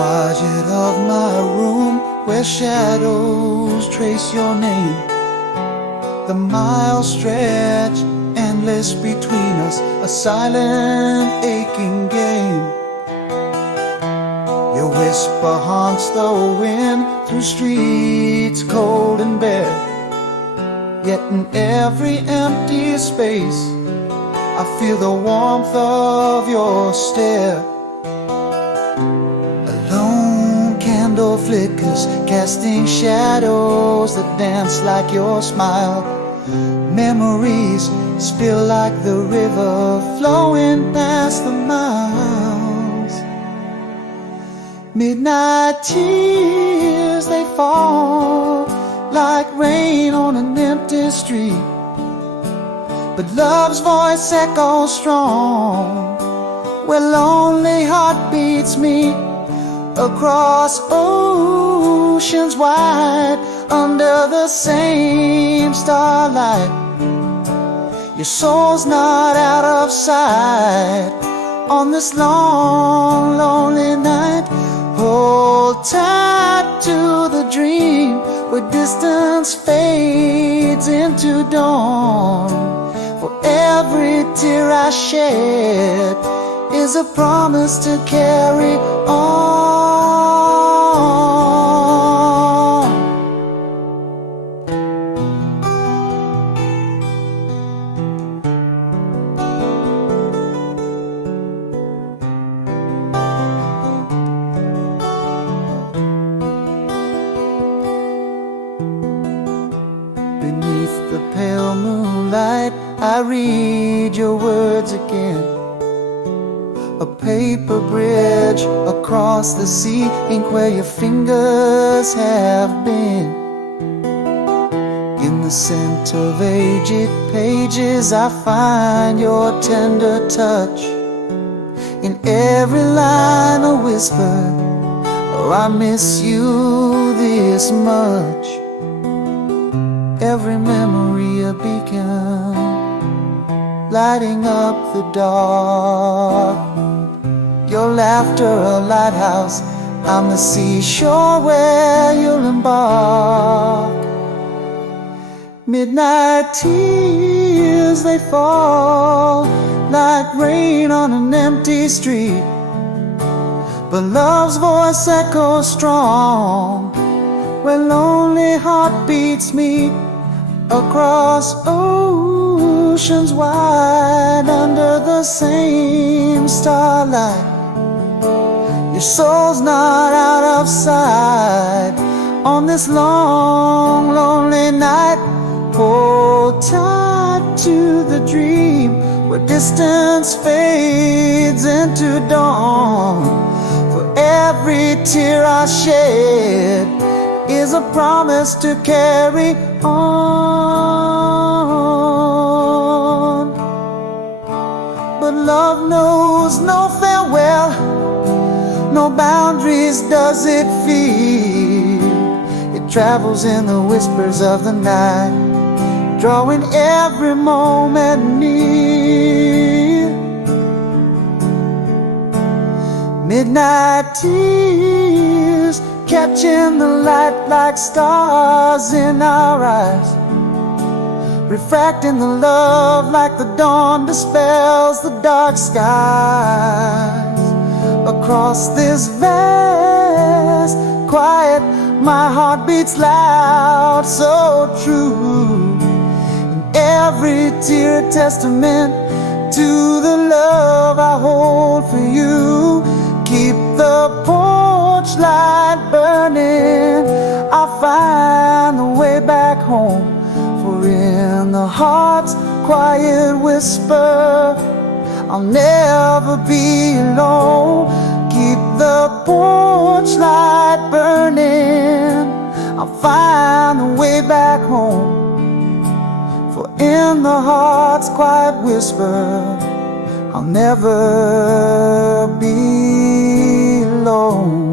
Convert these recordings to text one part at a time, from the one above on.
quiet of my room, where shadows trace your name. The miles stretch endless between us, a silent aching game. Your whisper haunts the wind through streets cold and bare. Yet in every empty space I feel the warmth of your stare. A lone candle flickers, casting shadows that dance like your smile. Memories spill like the river flowing past the miles. Midnight tears, they fall like rain on an empty street. But love's voice echoes strong where lonely heartbeats meet. Across oceans wide, under the same starlight, your soul's not out of sight. On this long, lonely night, hold tight to the dream where distance fades into dawn. For every tear I shed is a promise to carry on. Beneath the pale moonlight, I read your words again. A paper bridge across the sea, ink where your fingers have been. In the scent of aged pages, I find your tender touch. In every line a whisper, oh, I miss you this much. Every memory a beacon, lighting up the dark. Your laughter a lighthouse on the seashore where you'll embark. Midnight tears, they fall like rain on an empty street. But love's voice echoes strong where lonely heartbeats meet. Across oceans wide, under the same starlight, your soul's not out of sight. On this long, lonely night, hold tight to the dream where distance fades into dawn. For every tear I shed is a promise to carry on. But love knows no farewell, no boundaries does it feel. It travels in the whispers of the night, drawing every moment near. Midnight tears, catching the light like stars in our eyes, refracting the love like the dawn dispels the dark skies. Across this vast quiet, my heart beats loud, so true. And every tear a testament to the love I hold for you. Keep the porch light burning, I'll find the way back home. For in the heart's quiet whisper, I'll never be alone. Keep the porch light burning, I'll find the way back home. For in the heart's quiet whisper, I'll never be alone.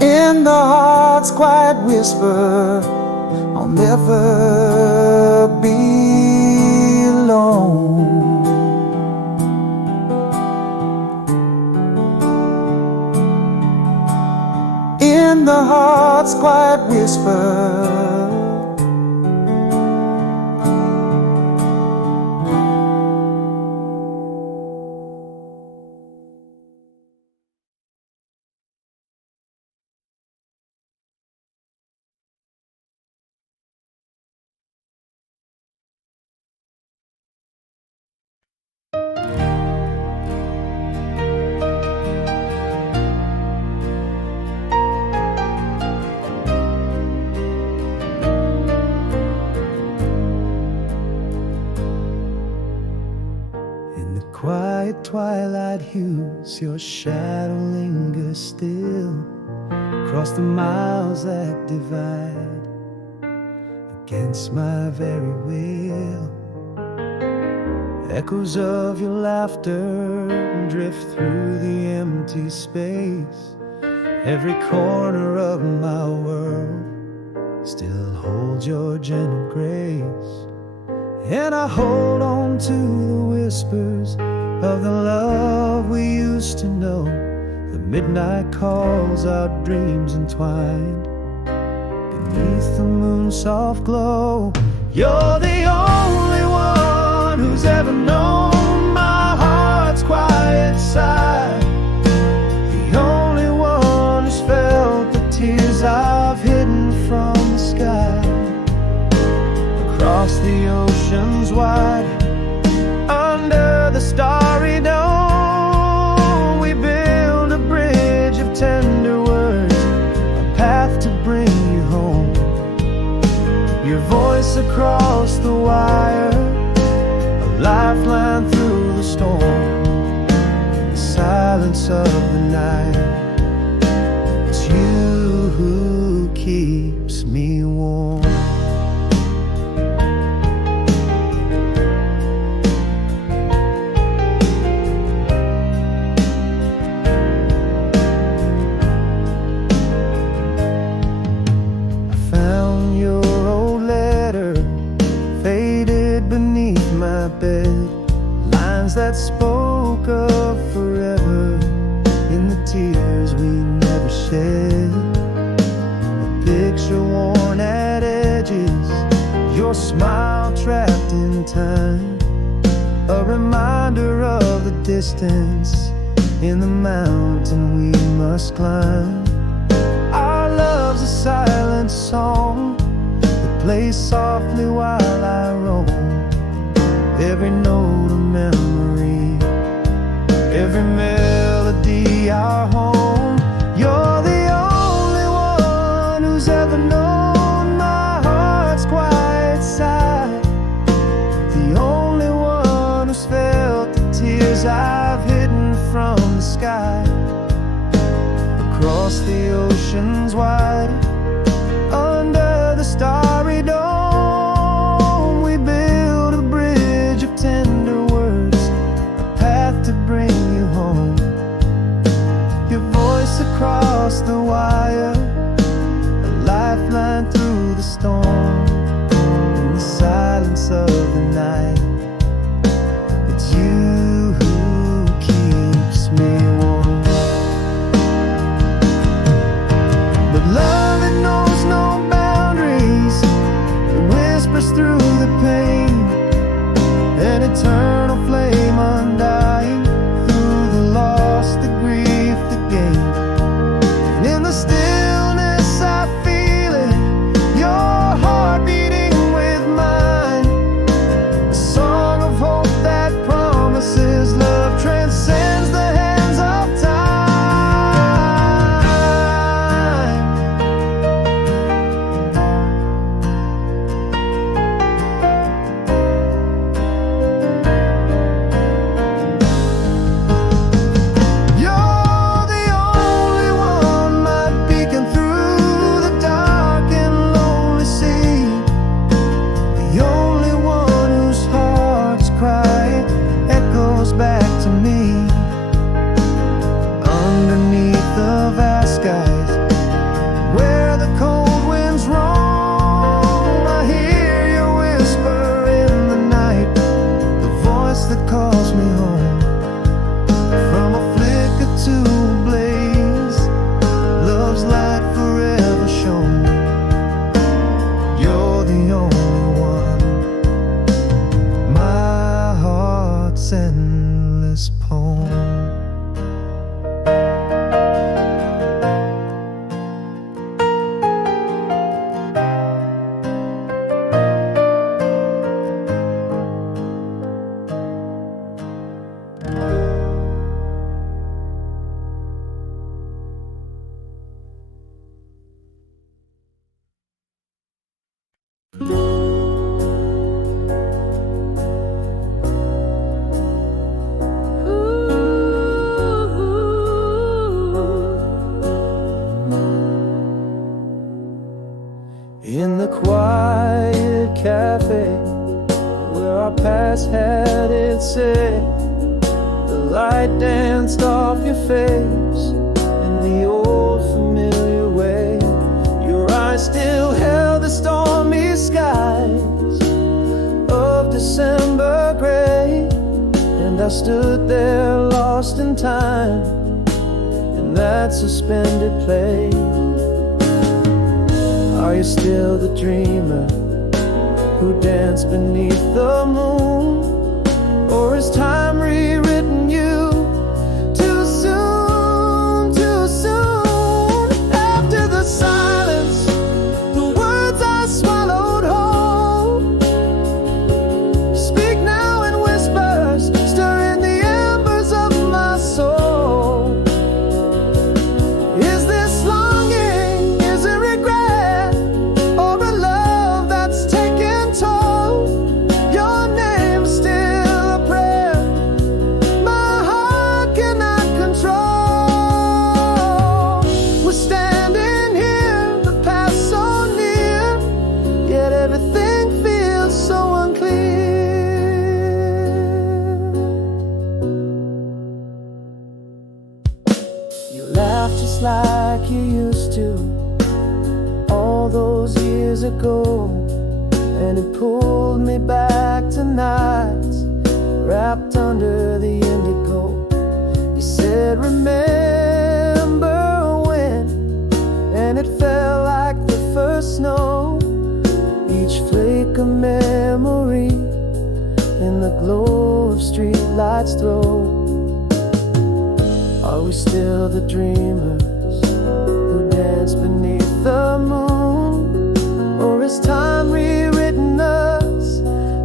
In the heart's quiet whisper, I'll never be alone. quiet twilight hues, your shadow lingers still across the miles that divide against my very will. Echoes of your laughter drift through the empty space. Every corner of my world still holds your gentle grace. And I hold on to the whispers of the love we used to know. The midnight calls, our dreams entwined beneath the moon's soft glow. You're the only one who's ever known my heart's quiet side, the only one who's felt the tears I've hidden from the sky. Across the oceans wide, under the starry dome, we build a bridge of tender words, a path to bring you home. Your voice across the wire, a lifeline through the storm. The silence of the night, it's you who keeps me warm. That spoke of forever in the tears we never shed. A picture worn at edges, your smile trapped in time, a reminder of the distance in the mountain we must climb. Our love's a silent song that plays softly while I roam. Every note a memory, every melody our home. You're the only one who's ever known my heart's quiet side, the only one who's felt the tears I've hidden from the sky. Across the oceans wide, under the starry dome, tender words, a path to bring you home. Your voice across the wire, a lifeline through the storm. In the silence of the night, it's you who keeps me warm. But love, it knows no boundaries, it whispers through the pain, an eternal flame undying through the loss, the grief, the gain. And in the stillness I feel it, your heart beating with mine, a song of hope that promises love transcends the hands of time. where our past had its say. The light danced off your face in the old familiar way. Your eyes still held the stormy skies of December gray, and I stood there lost in time in that suspended play. Are you still the dreamer who danced beneath the moon, or has time rewritten you too soon, too soon? After the silence, the words I swallowed whole speak now in whispers, stirring the embers of my soul. Is this longing, is it regret, or a love that's taken toll? Your name's still a prayer my heart cannot control. We're standing here, the past so near, yet everything feels so unclear. You laugh just like you used to all those years ago, and it pulled me back to nights wrapped under the indigo. You said, remember when, and it felt like the first snow, each flake a memory in the glow of street lights throw. Are we still the dreamers who dance beneath the moon, or is time rewritten us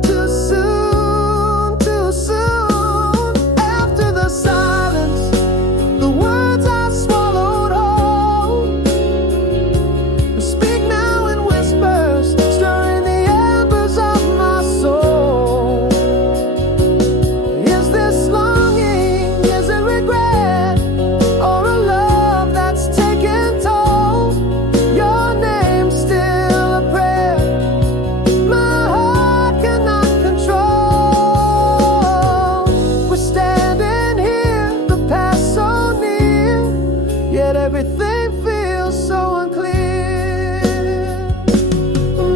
too soon, too soon? After the silence, the words I swallowed whole speak now in whispers, stirring the embers of my soul. Is this longing, is it regret, or a love that's taken toll? Your name's still a prayer my heart cannot control. We're standing here, the past so near, yet everything feels so unclear.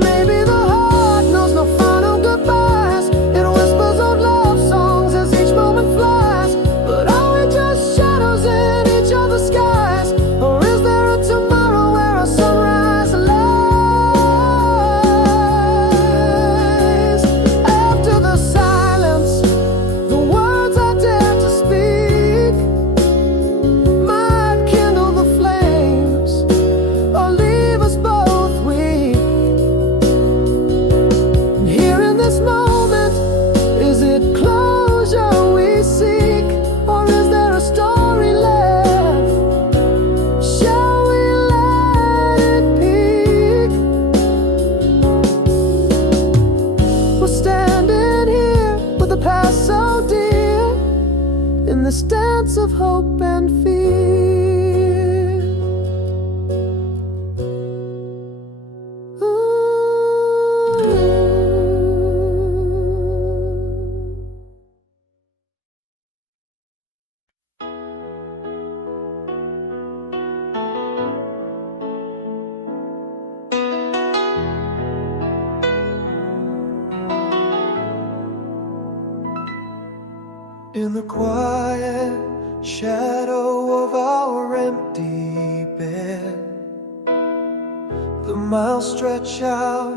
Maybe the heart knows no final goodbyes. It whispers old love songs as each moment flies. But are we just shadows in each other's skies, or is there a tomorrow where our sunrise lies? After the silence, the words I dare to speak might kindle the flames or leave us both weak. And here in this moment, is it closure we seek, or is there a story left? Shall we let it peak? We're standing here with the past so dear, in this dance of hope and fear. In the quiet shadow of our empty bed, the miles stretch out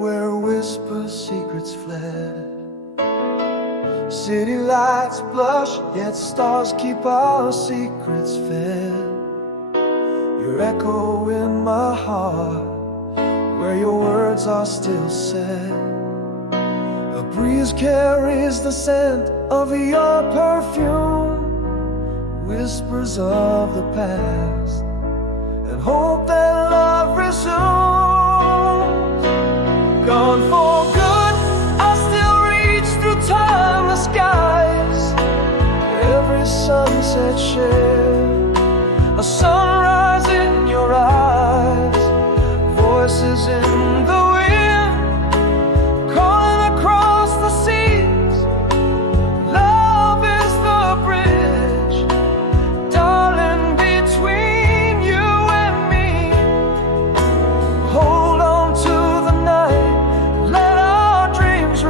where whisper secrets fled. City lights blush, yet stars keep our secrets fed. Your echo in my heart, where your words are still said. A breeze carries the scent of your perfume, whispers of the past, and hope that love resumes. Gone for good, I still reach through timeless skies. Every sunset shared, a sunrise in your eyes. Voices in the wind, calling across the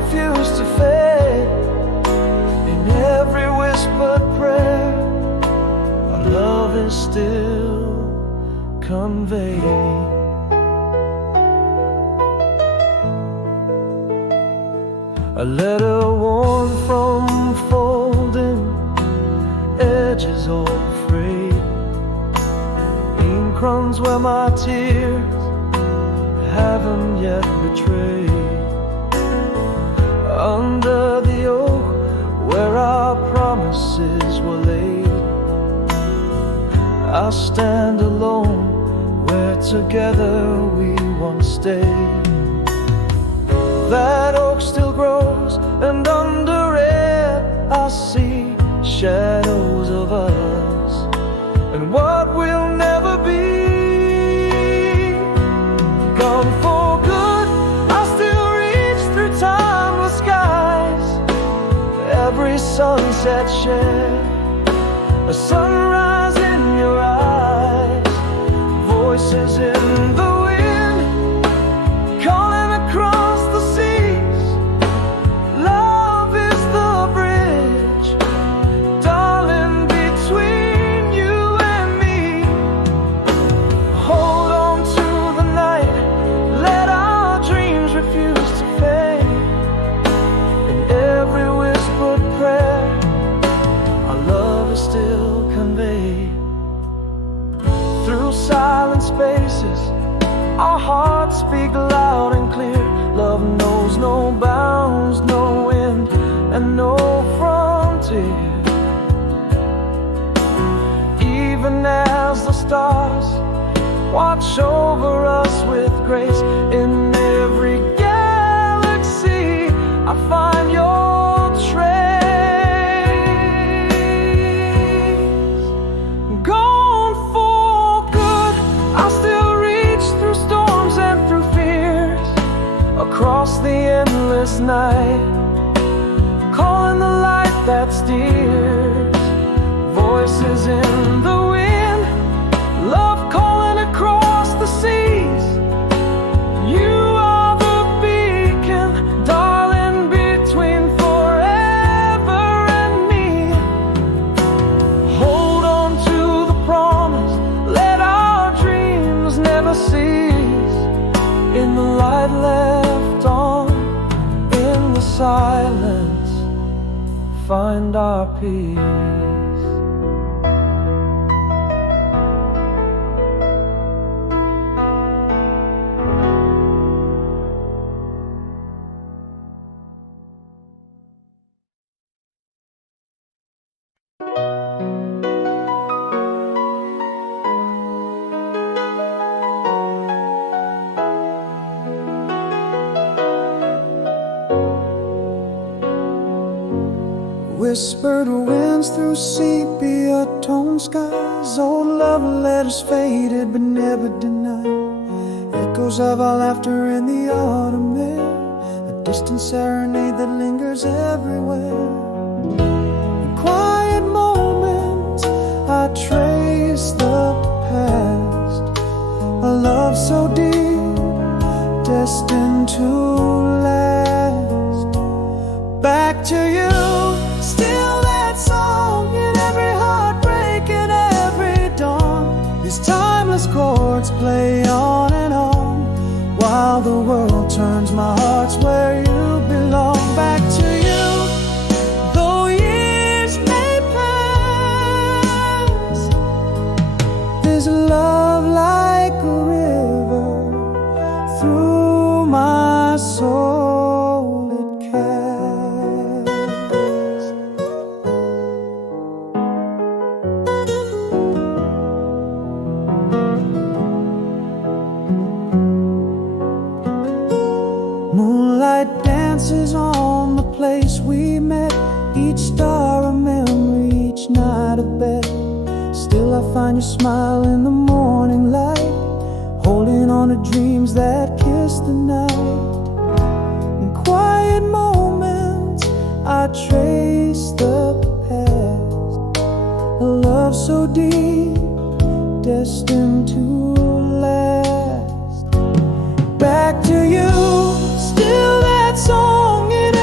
refuse to fade. In every whispered prayer, our love is still conveyed. A letter worn from folding, edges all frayed. Ink runs where my tears haven't yet betrayed. Under the oak where our promises were laid, I stand alone where together we once stayed. That oak still grows, and under it I see shadows of us and what we'll never be. Gone for good, I still reach through timeless skies. Every sunset share a sunrise in your eyes. Voices in the wind calling across the seas. Love is the bridge, darling, between you and me. Hold on to the night, let our dreams refuse to fade. In every whispered prayer, our love is still conveyed. Through silent spaces, our hearts speak loud and clear. Love knows no bounds, no end, and no frontier. Even as the stars watch over us with grace, in every galaxy I find your trace. Gone for good, I still reach through storms and through fears, across the endless night, calling the light that steers. Voices in the wind, love calling across the seas. You are the beacon, darling, between forever and me. Hold on to the promise, let our dreams never cease. In the light left on, in the silence, find our peace. Whispered winds through sepia-toned skies. Old love letters faded but never denied. Echoes of our laughter in the autumn air, a distant serenade that lingers everywhere. In quiet moments I trace the past, a love so deep, destined to last. Back to you, still that song in every heartbreak and every dawn. These timeless chords play on and on, while the world turns, my heart's where you belong. Back to you, though years may pass, there's love like a river through my soul it casts. Moonlight dances on the place we met, each star a memory, each night a bet. Still I find your smile in the morning light, holding on to dreams that kiss the night. In quiet moments I trace the past, a love so deep, destined to last. Back to you, still that song in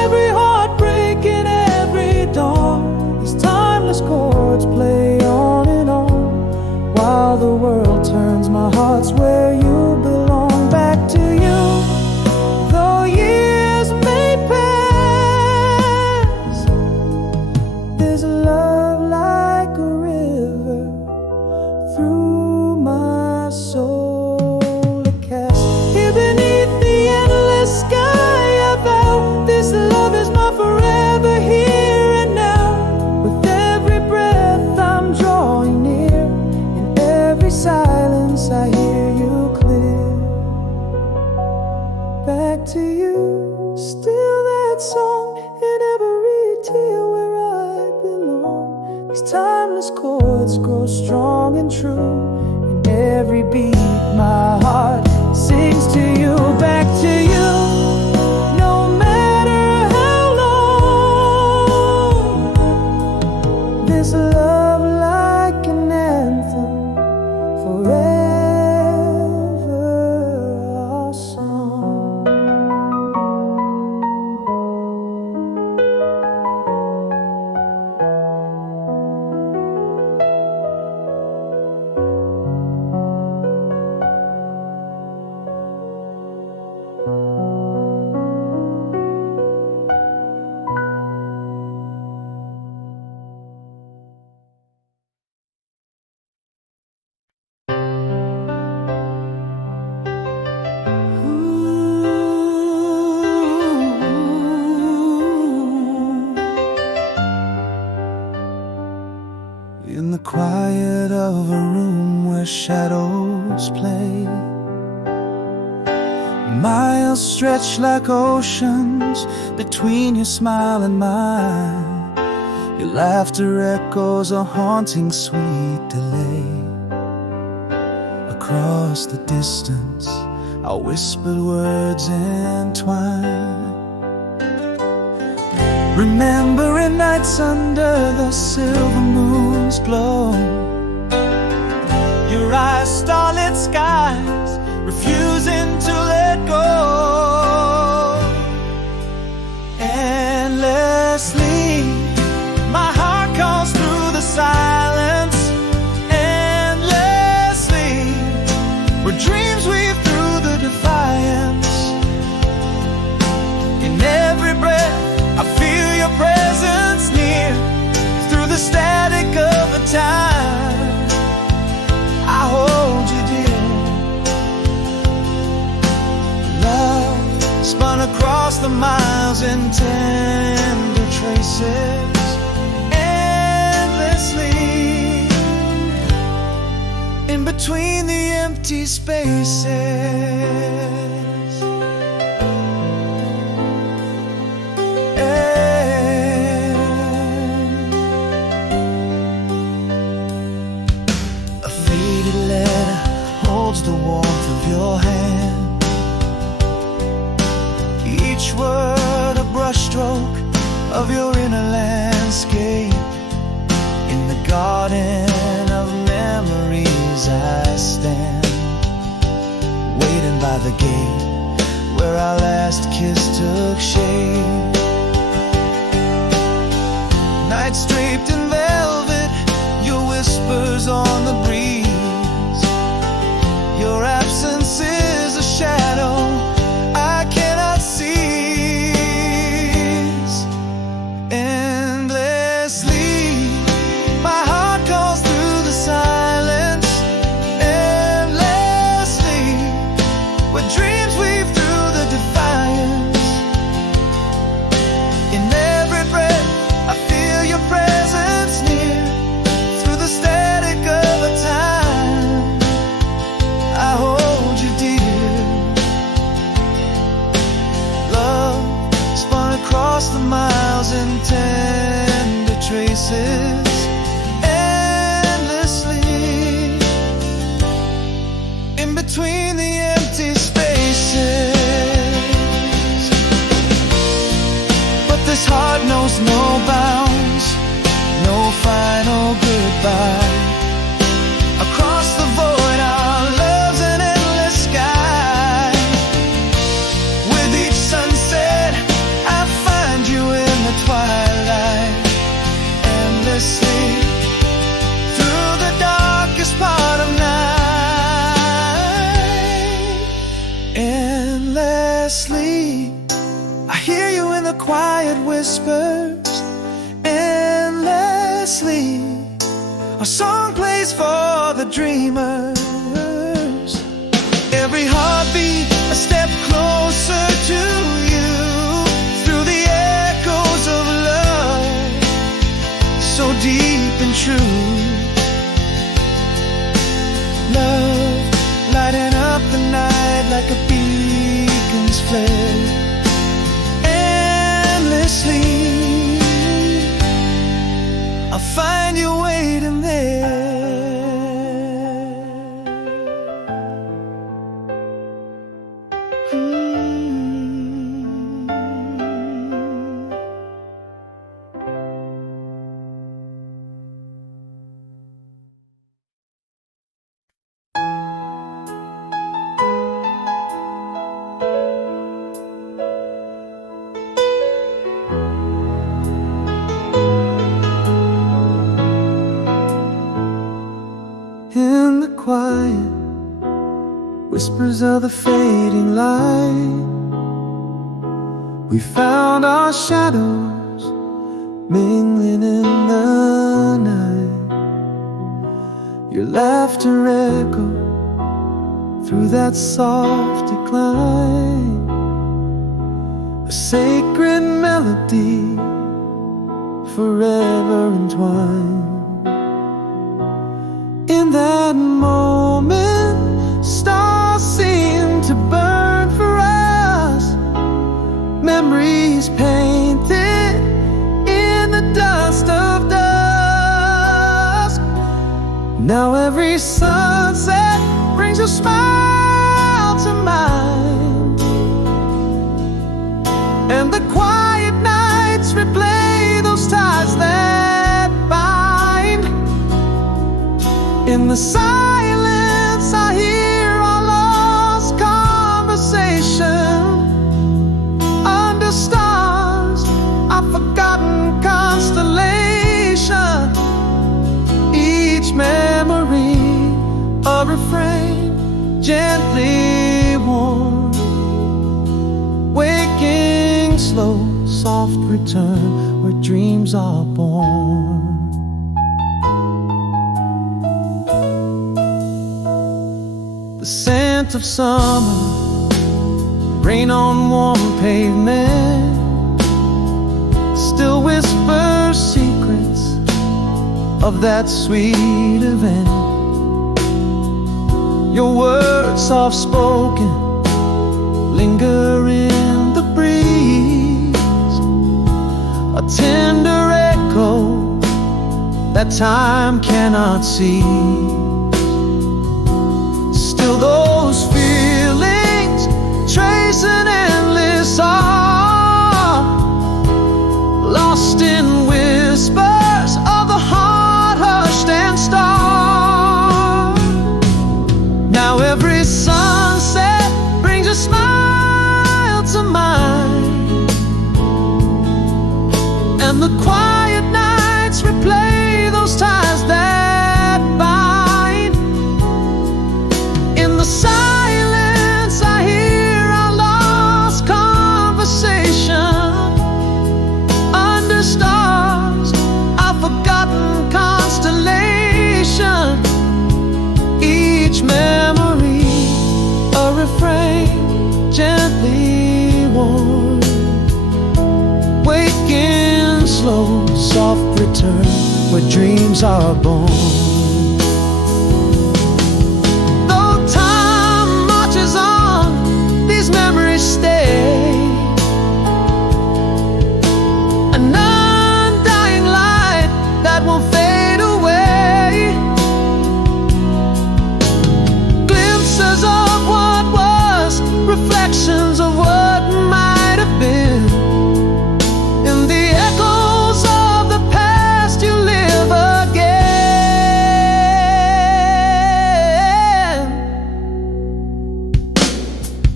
song in every tear where I belong. These timeless chords grow strong and true. In every beat my heart sings to you, back to you. No matter how long, this love like an anthem, forever our song. In the quiet of a room where shadows play, miles stretch like oceans between your smile and mine. Your laughter echoes a haunting sweet delay. Across the distance, our whispered words entwine. Remembering nights under the silver moon's glow, your eyes, starlit skies, refusing to let go. Endlessly, my heart calls through the silence. Endlessly, where dreams weave through the defiance. In every breath I feel your presence near, through the static of the time. I hold you dear. Love spun across the miles in tender traces. Endlessly, in between the empty spaces. The warmth of your hand, each word a brushstroke of your inner landscape. In the garden of memories I stand, waiting by the gate where our last kiss took shape. Nights draped in velvet, your whispers on the breeze. Your absence is a shadow I cannot seize. Endlessly, my heart calls through the silence. Endlessly, where dreams weave through the defiance. In every breath I feel your presence near, through the static of a time. I hold you dear. Love spun across the miles in tender traces. Endlessly, in between the empty spaces. But this heart knows no bounds, no final goodbye. Across the void, our love's an endless sky. With each sunset, I find you in the twilight. Endlessly, through the darkest part of night. Endlessly, I hear you in the quiet whispers. Endlessly, a song plays for the dreamers. Every heartbeat a step closer to you, through the echoes of love, so deep and true. Love lighting up the night like a beacon's flare. whispers of the fading light. We found our shadows mingling in the night. Your laughter echoed through that soft decline, a sacred melody forever entwined. In that moment, stars seemed to burn for us, memories painted in the dust of dusk. Now every sunset brings a smile to mind, and the quiet nights replay those ties that bind. In the silence I hear our lost conversation. Under stars, a forgotten constellation. Each memory a refrain gently worn, waking slow, soft return where dreams are born. The scent of summer, rain on warm pavement, still whispers secrets of that sweet event. Your words soft spoken linger in the breeze, a tender echo that time cannot seize. Still those feelings trace an endless song, lost in whispers of the heart hushed and starved. Now every sunset brings a smile to mind, and the quiet nights replay those ties that bind. In the silence I hear our lost conversation. Under stars, a forgotten constellation. Each memory a refrain gently worn, waking slow, soft return where dreams are born. Though time marches on, these memories stay, an undying light that won't fade away. Glimpses of what was, reflections of what might have been. In the echoes of the past you live again.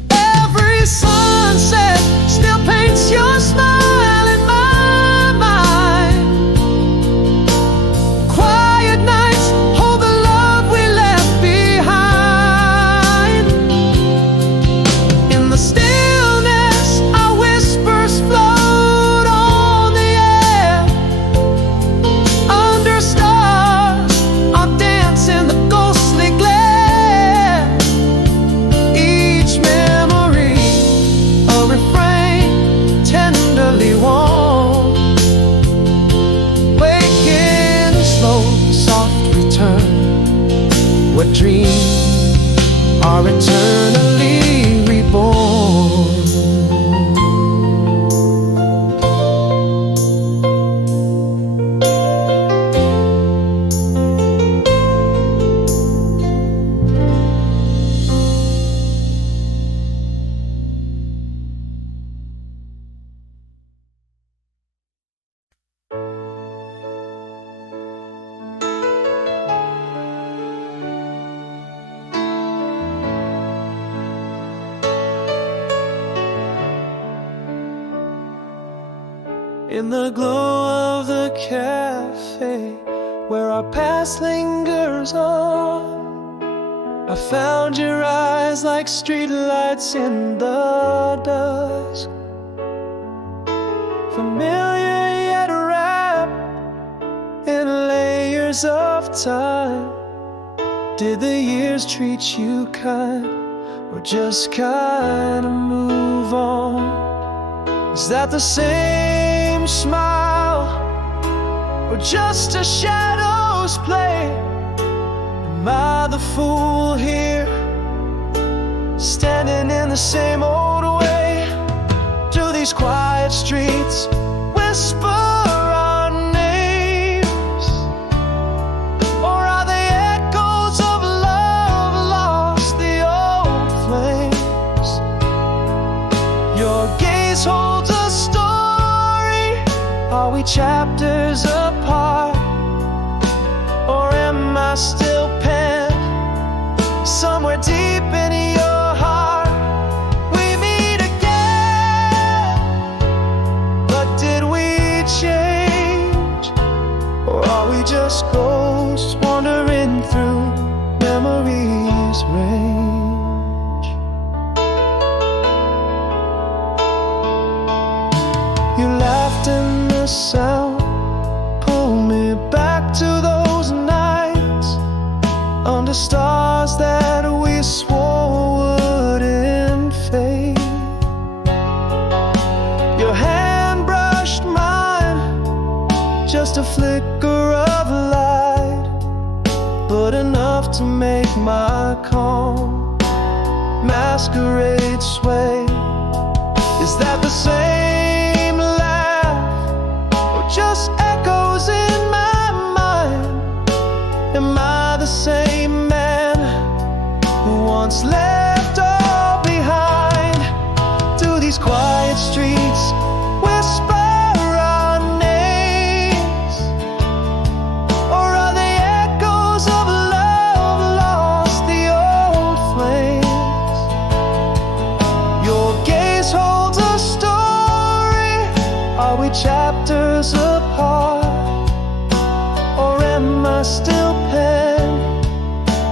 Every sunset still paints your smile in my mind. Quiet nights hold the love we left behind. In the stillness our whispers float on the air. Under stars our dance in the ghostly glare. Each memory a refrain tenderly warm, waking slow, soft return where dreams are eternally reborn. In the glow of the cafe where our past lingers on, I I found your eyes like streetlights in the dusk, familiar yet wrapped in layers of time. Did the years treat you kind, or just kinda move on? Is that the same smile, or just a shadow's play? Am I the fool here, standing in the same old way? Do these quiet streets whisper our names, or are they echoes of love lost, the old flames? Your gaze holds a story. Are we chapters apart, or am I still penned somewhere deep in your heart? We meet again, but did we change, or are we just ghosts wandering through memories' range? You laughed in the sound, pulled me back to those nights under stars that we swore wouldn't fade. Your hand brushed mine, just a flicker of light, but enough to make my calm masquerade sway. Is that the same laugh, or just echoes in my mind? Am I the same man who once left all behind? Do these quiet streets whisper our names, or are they echoes of love lost, the old flames? Your gaze holds a story. Are we chapters apart, or am I still penned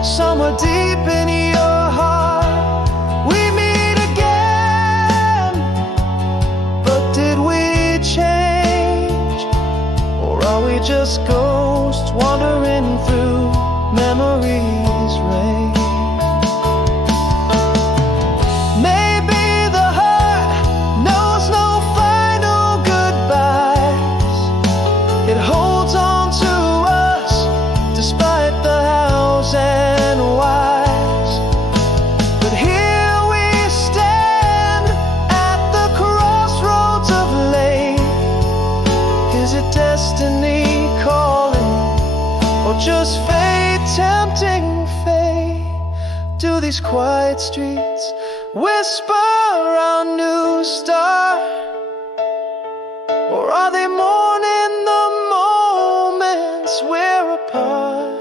somewhere deep in your heart? We meet again, but did we change, or are we just ghosts wandering through memories' range? Maybe the heart knows no final goodbyes. It holds on to us despite the hows and whys. But here we stand at the crossroads of late. Is it destiny calling, or just fate tempting fate? Do these quiet streets whisper our new start, or are they mourning the moments we're apart?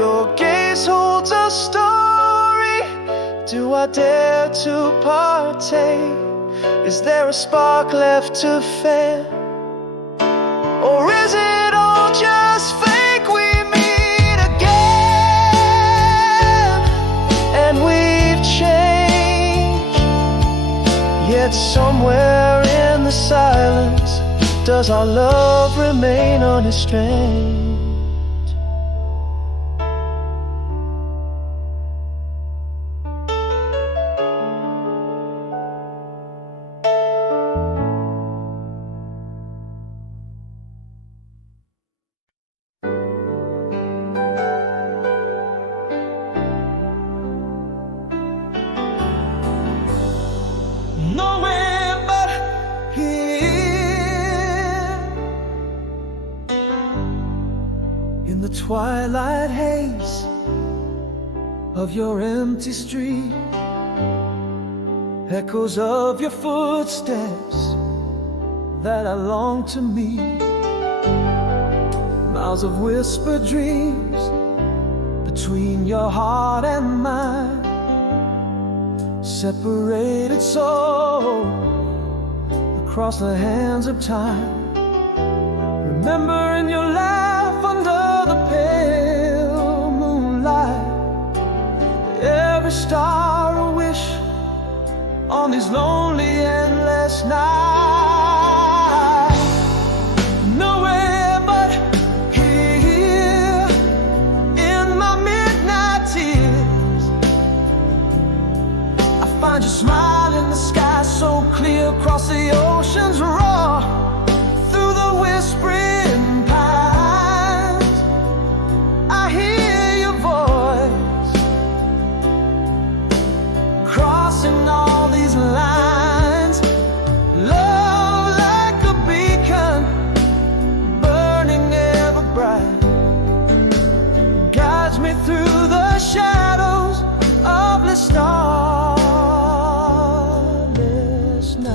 Your gaze holds a story. Do I dare to partake? Is there a spark left to fan, or is it all just fake? We meet again, and we've changed, yet somewhere in the silence does our love remain unestranged? Nowhere but here, in the twilight haze of your empty street, echoes of your footsteps that I long to meet, miles of whispered dreams between your heart and mine, separated so across the hands of time. Remembering your laugh under the pale moonlight, on these lonely, endless nights. Nowhere but here in my midnight tears. I find your smile in the sky so clear, across the ocean's roar, through the whispering pines. I hear your voice crossing all these lines. Love like a beacon, burning ever bright, guides me through the shadows of the starless night.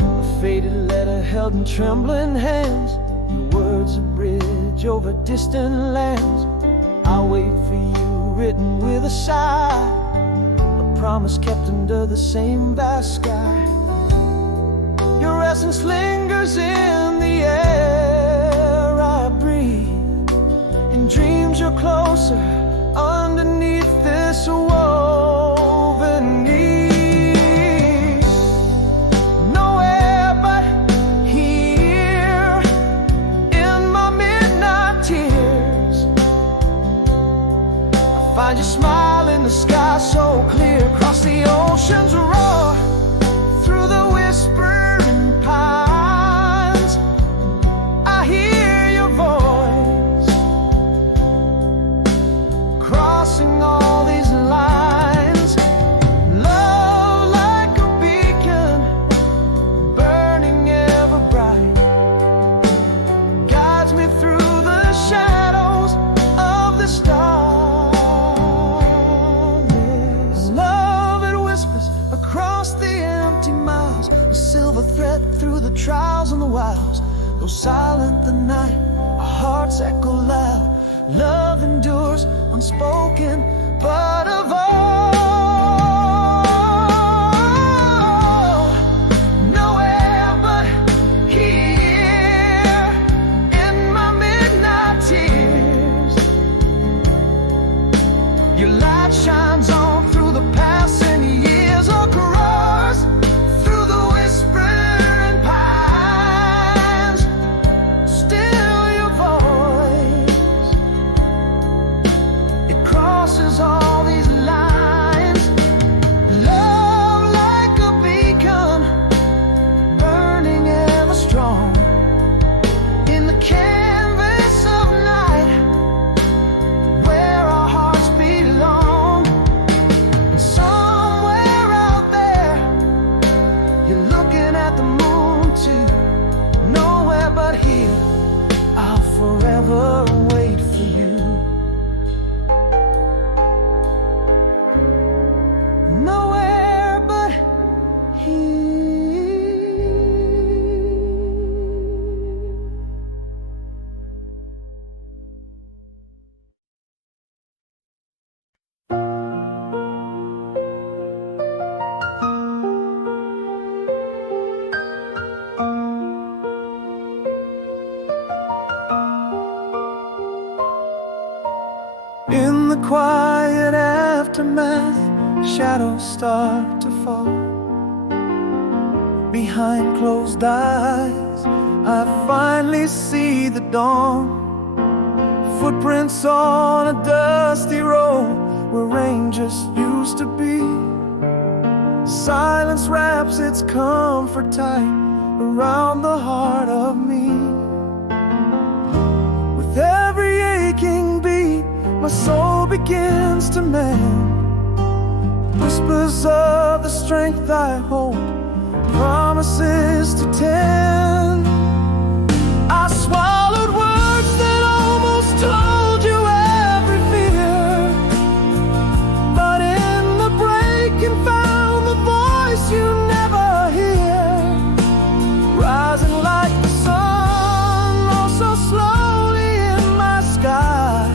A faded letter held in trembling hands, your words a bridge over distant lands. I'll wait for you, written with a sigh, a promise kept under the same vast sky. Your essence lingers in the air I breathe. In dreams you're closer, underneath this woven need. Nowhere but here in my midnight tears. I find your smile in the sky so clear, across the ocean's roar, through the whispering pines. I hear your voice crossing all these lines. Love like a beacon, burning ever bright, guides me through the shadows of the stars. Love, it whispers across the empty miles, a silver thread through the trials and the wiles. Though silent the night, our hearts echo loud. Love endures unspoken, but of all, nowhere but here in my midnight tears. Your light shines on through the passing years, across through the whispering pines. Still your voice, it crosses all these lines. Love like a beacon, burning ever strong, in the canvas of night, where our hearts belong. And somewhere out there, you're looking at the moon too. Nowhere but here, I'll forever wait for you. Nowhere but here. In the quiet aftermath, shadows start to fall. Behind closed eyes, I finally see the dawn. Footprints on a dusty road where rain just used to be. Silence wraps its comfort tight around the heart of me. With every aching beat, my soul begins to mend. Whispers of the strength I hold, promises to tend. I swallowed words that almost told you every fear, but in the breaking found the voice you never hear. Rising like the sun, oh so slowly in my sky,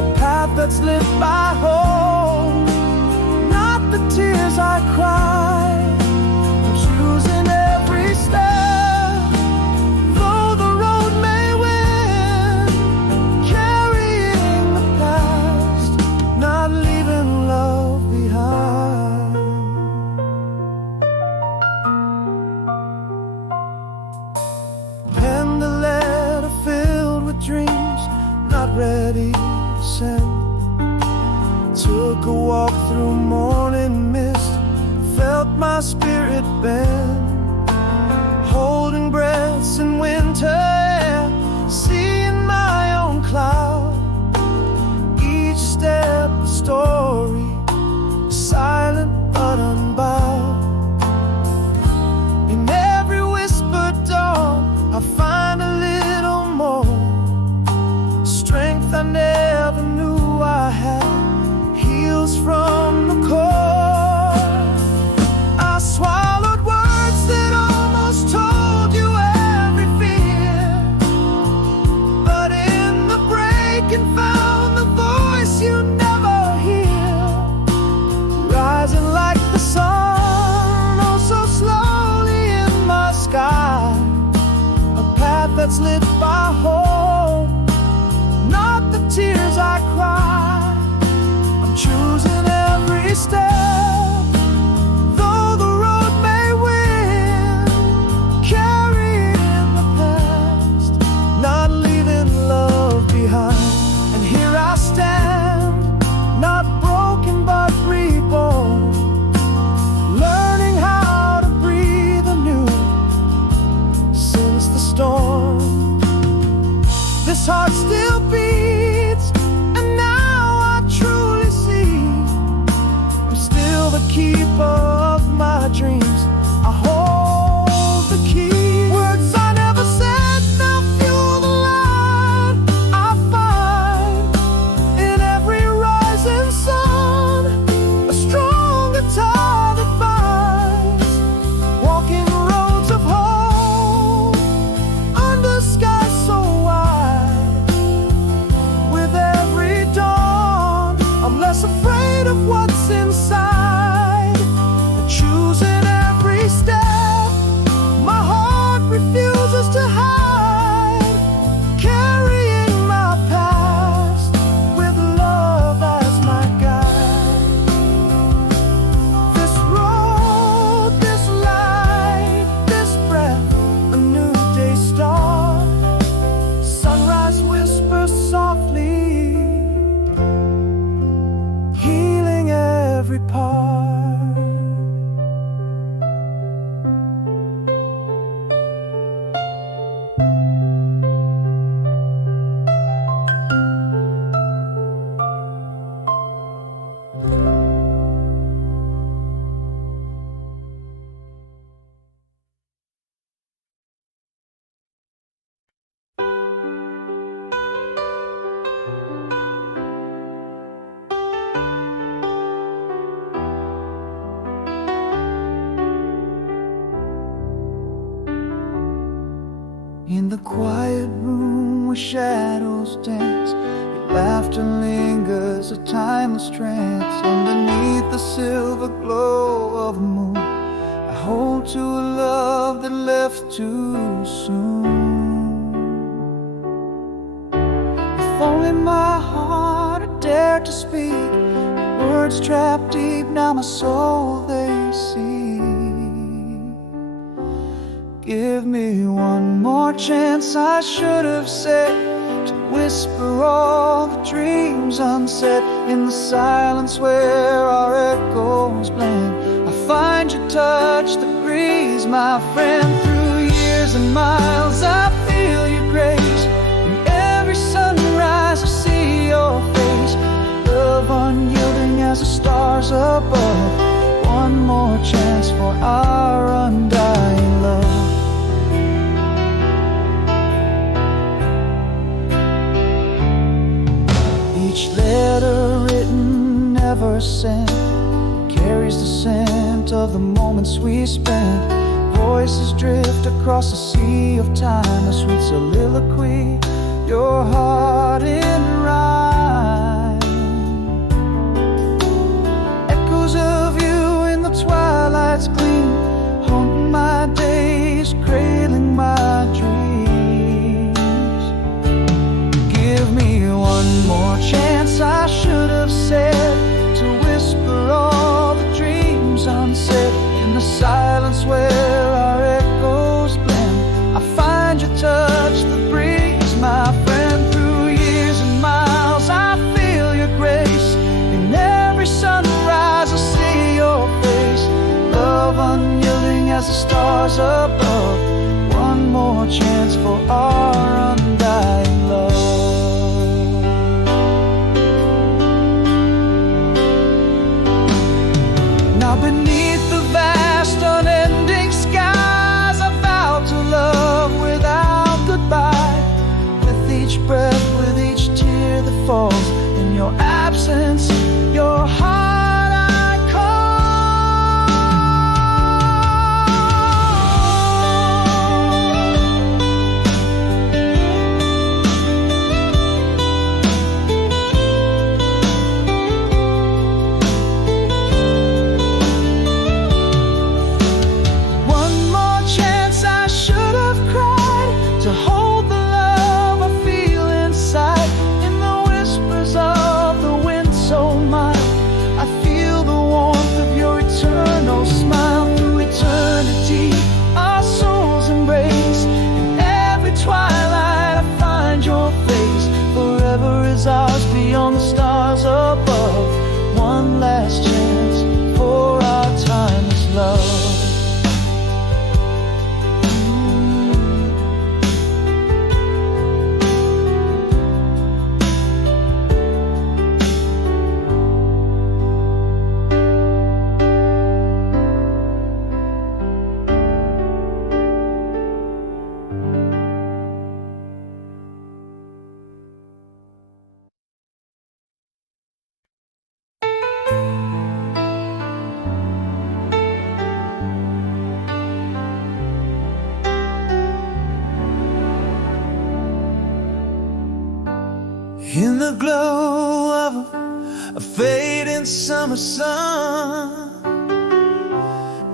a path that's lit by hope, not the tears I cry. I'm choosing every step took a walk through morning mist, felt my spirit bend, holding breaths in winter air, seeing my own cloud. Each step a story, silent but unbowed. In every whispered dawn I find a little more strength I never knew I had, heals from the core. I swallowed words that almost told you every fear, but in the breaking found the voice you never hear, rising like the sun, oh so slowly in my sky, a path that's lit by hope, not the tears I cry. I'm choosing every step, though the road may win, carrying the past, not leaving love behind. And here I stand, not broken but reborn, learning how to breathe anew since the storm. This heart still beats, and now I truly see I'm still the keeper of my dreams. I hold the key. Words I never said now fuel the light I find in every rising sun, a strong guitar that binds, walking roads of hope under skies so wide. With every dawn I'm less afraid of what's inside, choosing every step my heart refuses to hide, carrying my past with love as my guide. This road, this light, this breath, a new day start. Sunrise whispers softly, healing every part. In the quiet room where shadows dance, your laughter lingers, a timeless trance. Underneath the silver glow of a moon, I hold to a love that left too soon. If only my heart had dared to speak, words trapped deep, now my soul they see. Give me one more chance, I should have said, to whisper all the dreams unsaid. In the silence where our echoes blend, I find your touch that breathes, my friend. Through years and miles I feel your grace, in every sunrise I see your face. Love unyielding as the stars above, one more chance for our undying love. Each letter written, never sent, carries the scent of the moments we spent. Voices drift across the sea of time, a sweet soliloquy, your heart in rhyme. Echoes of you in the twilight's gleam, haunting my days, cradling my dreams. Give me one more chance, I should have said, to whisper all the dreams unsaid. In the silence where our echoes blend, I find your touch that breathes, my friend. Through years and miles I feel your grace, in every as the stars above. One more chance for our undying love. Now beneath the vast unending skies, I vow to love without goodbye. With each breath, with each tear that falls, in your absence, your heart I One more chance, I should have cried to hold the love I feel inside. In the whispers of the wind so mild, I feel the warmth of your eternal smile. Through eternity, our souls embrace. In every twilight, I find your face. Forever is ours beyond the stars above. One last chance for our timeless love. In the glow of a fading summer sun,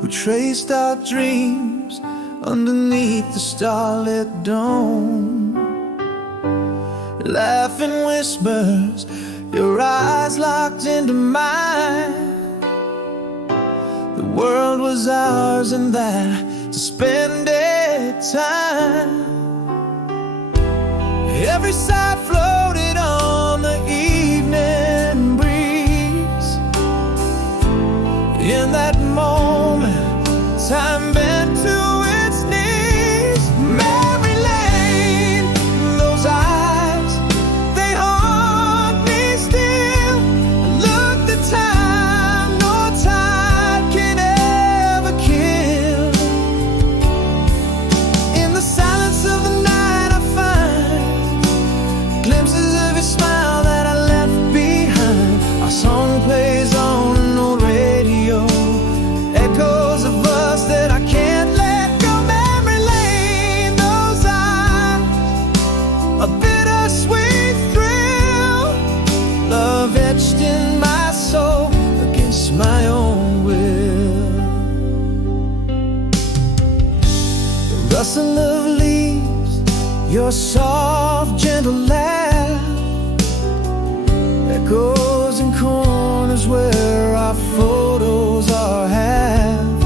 we traced our dreams underneath the starlit dome. Laughing whispers, your eyes locked into mine. The world was ours and that suspended time. Every sigh floated on the evening breeze. In that moment, time bent to its knees. Memory lane, those eyes, they haunt me still. Look, the time no tide can ever kill. In the silence of the night, I find glimpses of your smile that I left behind. Our song plays on an old radio, echoes of us that I can't let go. Memory lane, those eyes, a bittersweet thrill. Love etched in my soul against my own will. The rustle of leaves, your soft, gentle laugh, echoes in corners where our photos are half.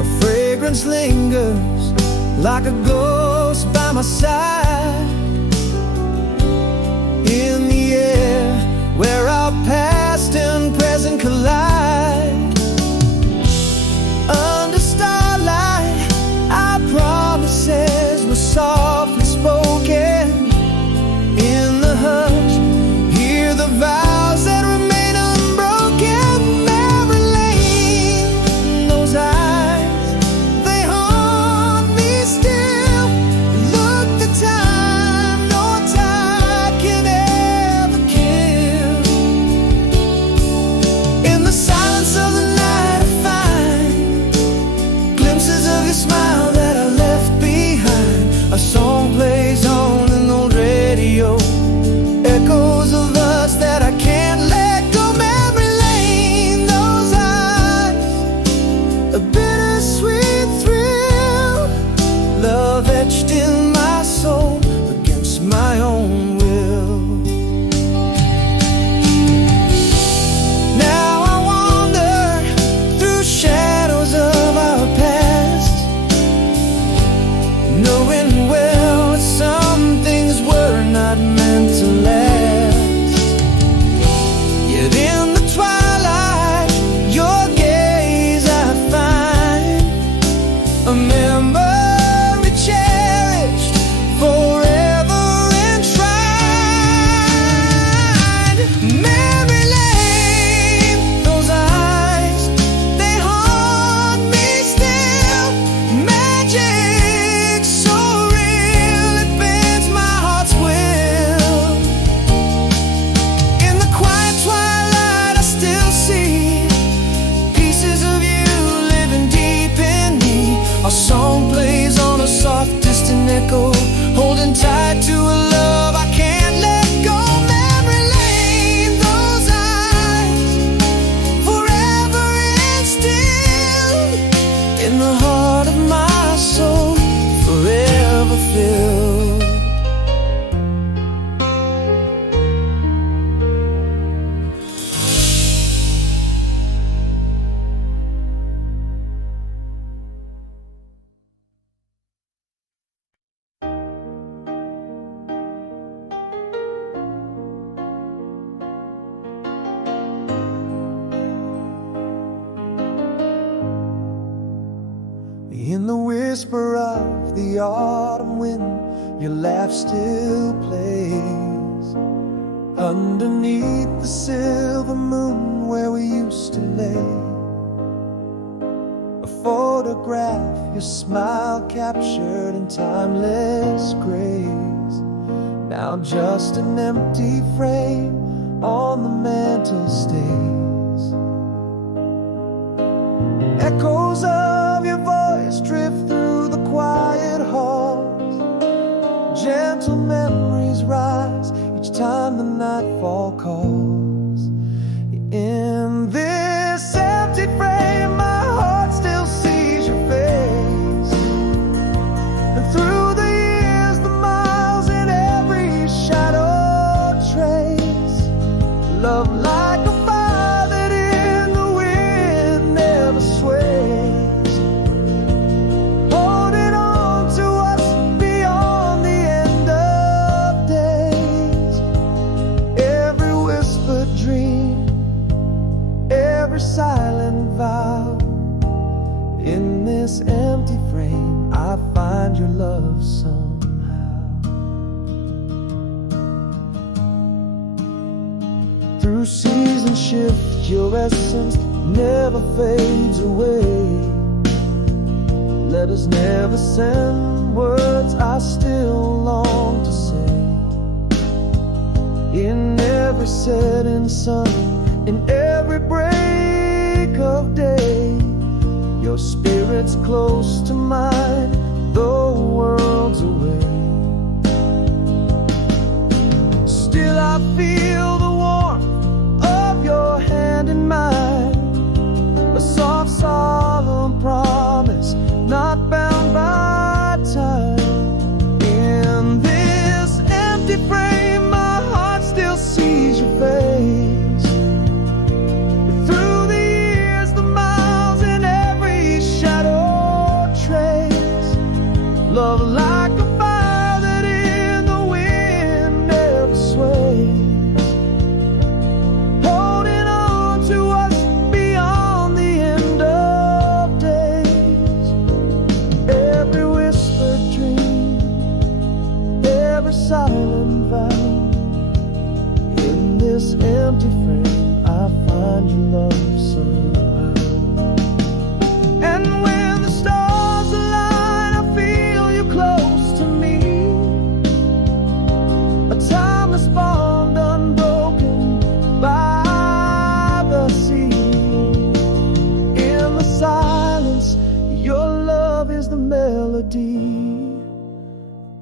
A fragrance lingers like a ghost by my side. In the air where our past and present collide. Under starlight, our promises were softly spoken. In the hush, hear the vows that remain unbroken. Memory lane, those eyes, they haunt me still. Look, the time whisper of the autumn wind, your laugh still plays underneath the silver moon where we used to lay. A photograph, your smile captured in timeless grace, now just an empty frame on the mantel stays. Echoes of your voice drift through the quiet halls. Gentle memories rise each time the nightfall calls. In this empty frame, my heart still sees your face. And through the years, the miles in every shadow trace. Love like a fire that in the wind never sways, holding on to us beyond the end of days. Every whispered dream, every silent vow, in this empty frame I find your love somehow. Through seasons shift, your essence never fades away. Letters never send words I still long to say. In every setting sun, in every break of day, your spirit's close to mine, though worlds away. Still I feel the warmth of your hand in mine, a soft solemn promise not bound by time. In this empty frame, my heart still sees your face. Through the years, the miles in every shadow trace. Love like a fire that in the wind never sways, holding on to us beyond the end of days. Every whispered dream, every silent vow, in this empty frame I find your love somehow. And when the stars align, I feel you close to me, a timeless bond unbroken by the sea. In the silence, your love is the melody.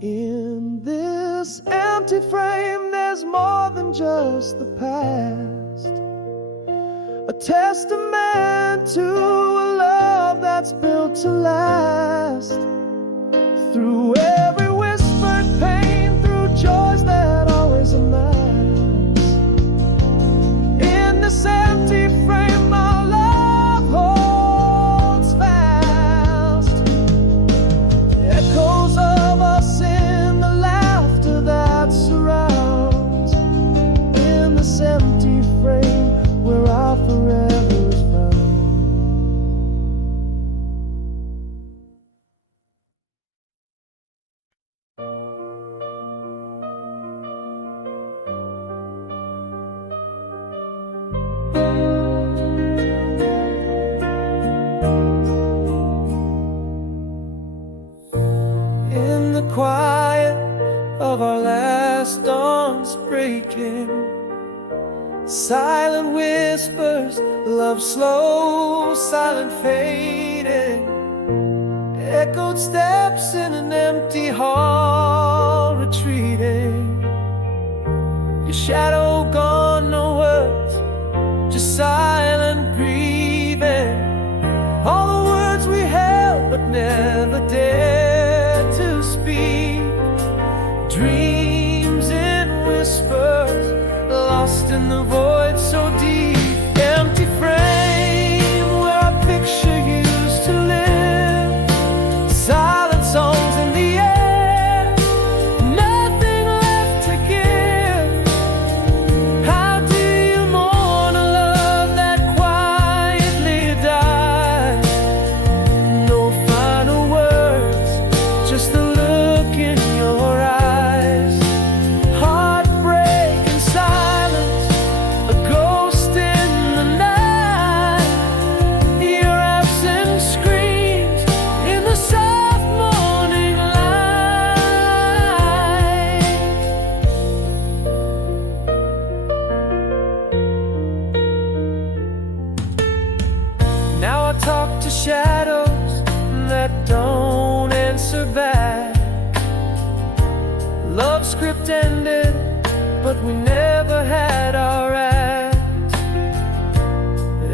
In this empty frame, there's more than just the past, a testament to a love that's built to last. Through every whispered pain, through joys that always amass, in this empty frame our love holds fast. Echoes of us in the laughter that surrounds, in this empty frame where our forever is found. In the quiet of our last dawn's breaking, silent whispers, love slow, silent fading, echoed steps in an empty hall retreating. Your shadow gone, no words, just silent grieving. All the words we held but never dared to speak, dreams in whispers, lost in the void so deep. Empty frame where our picture used to live, silent songs in the air, nothing left to give. How do you mourn a love that quietly died? No final word, act ended, but we never had our act.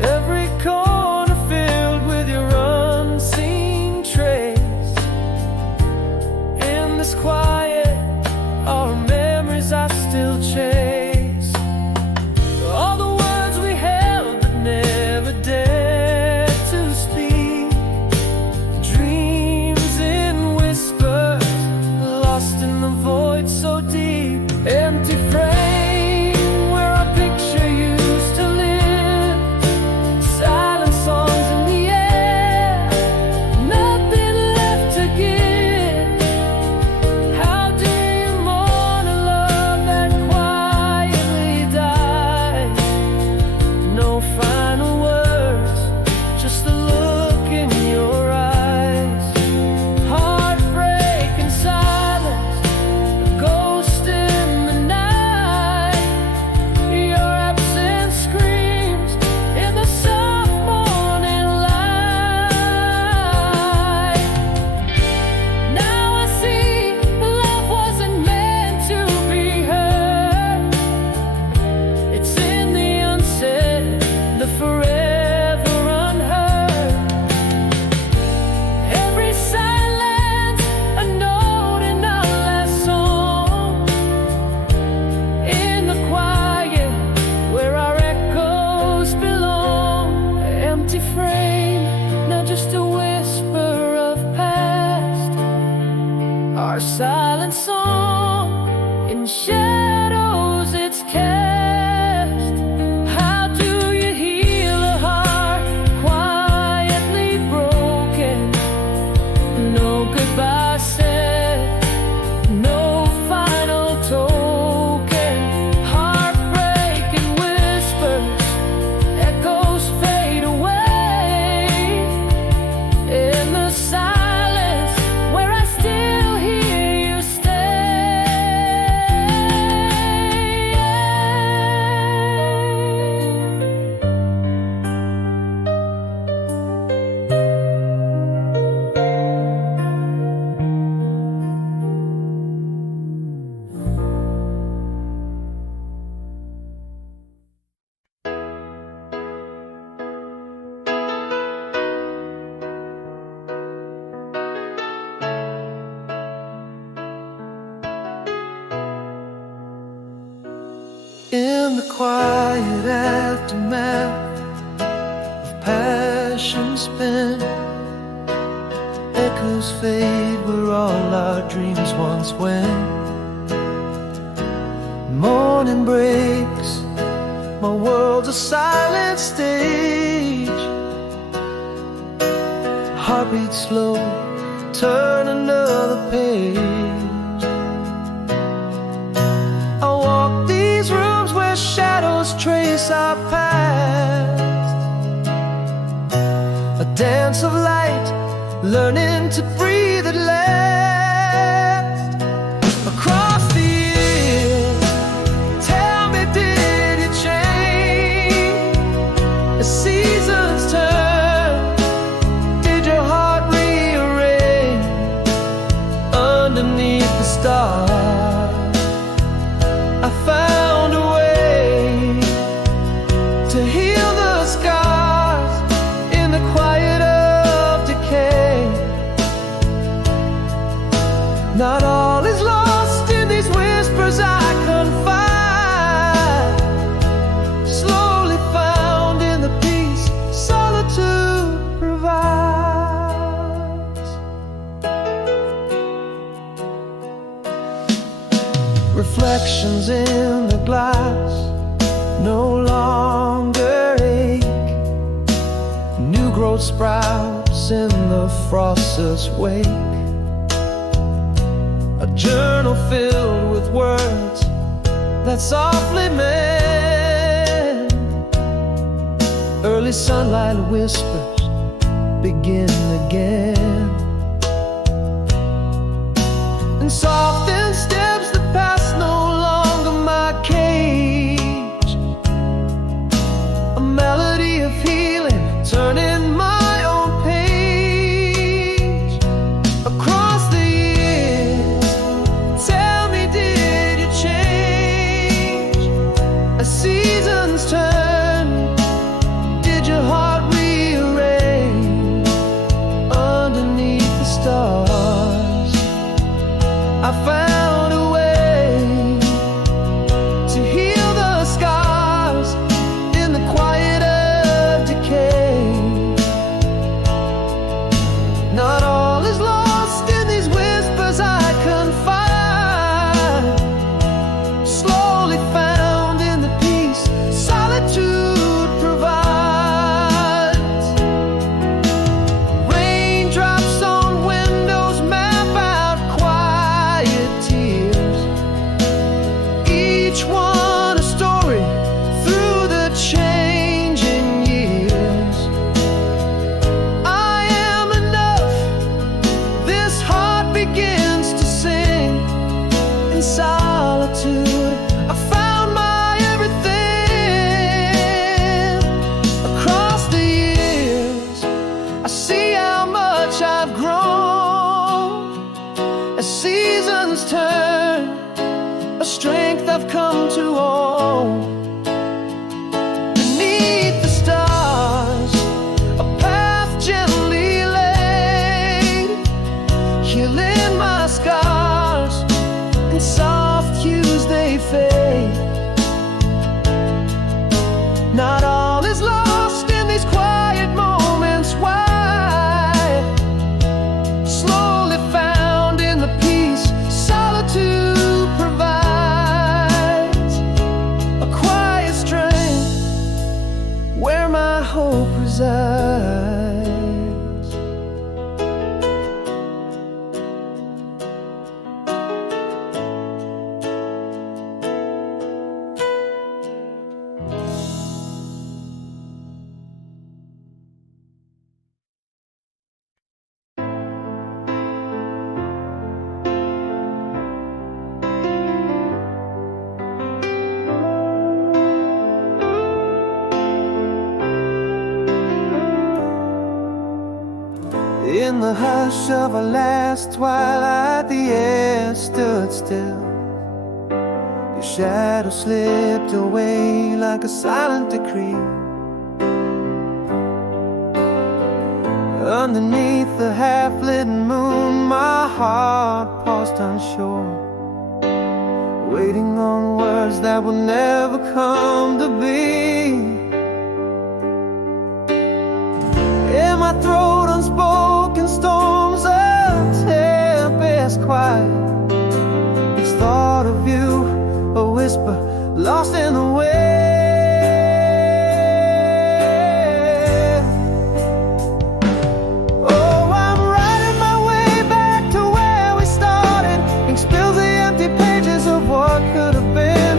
Every corner filled with your unseen trace. In this quiet, our memories I still chase. All the words we held but never dared to speak. Dreams in whispers, lost in the void so deep. Empty frame where our picture used to live. Silent songs in the air, nothing left to give. How do you mourn a love that quietly died? No final words, just a look in your eyes. Heartbreak and silence, a ghost in the night. Your absence screams in the soft morning light. Now I see love wasn't meant to be heard. It's in the unsaid, the forever unheard. Every silence, a note in our last song. In the quiet, where our echoes belong. Empty frame, now just a whisper of past. Our silent song, in shadows it's cast. How do you heal a heart quietly broken? No goodbye said, no final token. Heartbreak and whispers, echoes fade away. In the silence, where I still hear you In the quiet aftermath of passion spent, echoes fade where all our dreams once went. Morning breaks, my world's a silent stage. Heartbeat slow, turn another page. I walk these rooms where shadows trace our past. A dance of light, learning to breathe at last. Across the years, tell me, did it change? As seasons turn, did your heart rearrange? Underneath the stars, I found a way to heal the scars in the quiet of decay. Not all is lost in these whispers I confide, slowly found in the peace solitude provides. Reflections in the glass no longer ache. New growth sprouts in the frost's wake. A journal filled with words that softly mend. Early sunlight whispers begin again. And softened steps that pass no longer my cage. A melody of healing turning my own page. Across the years, tell me, did my hope resides. In the hush of a last twilight, the air stood still. Your shadow slipped away like a silent decree. Underneath the half-lit moon, my heart paused unsure, waiting on words that will never come to be. In my throat, unspoken storms, a tempest quiet. It's thought of you, a whisper lost in the wind. Oh, I'm riding my way back to where we started. Ink spills the empty pages of what could have been.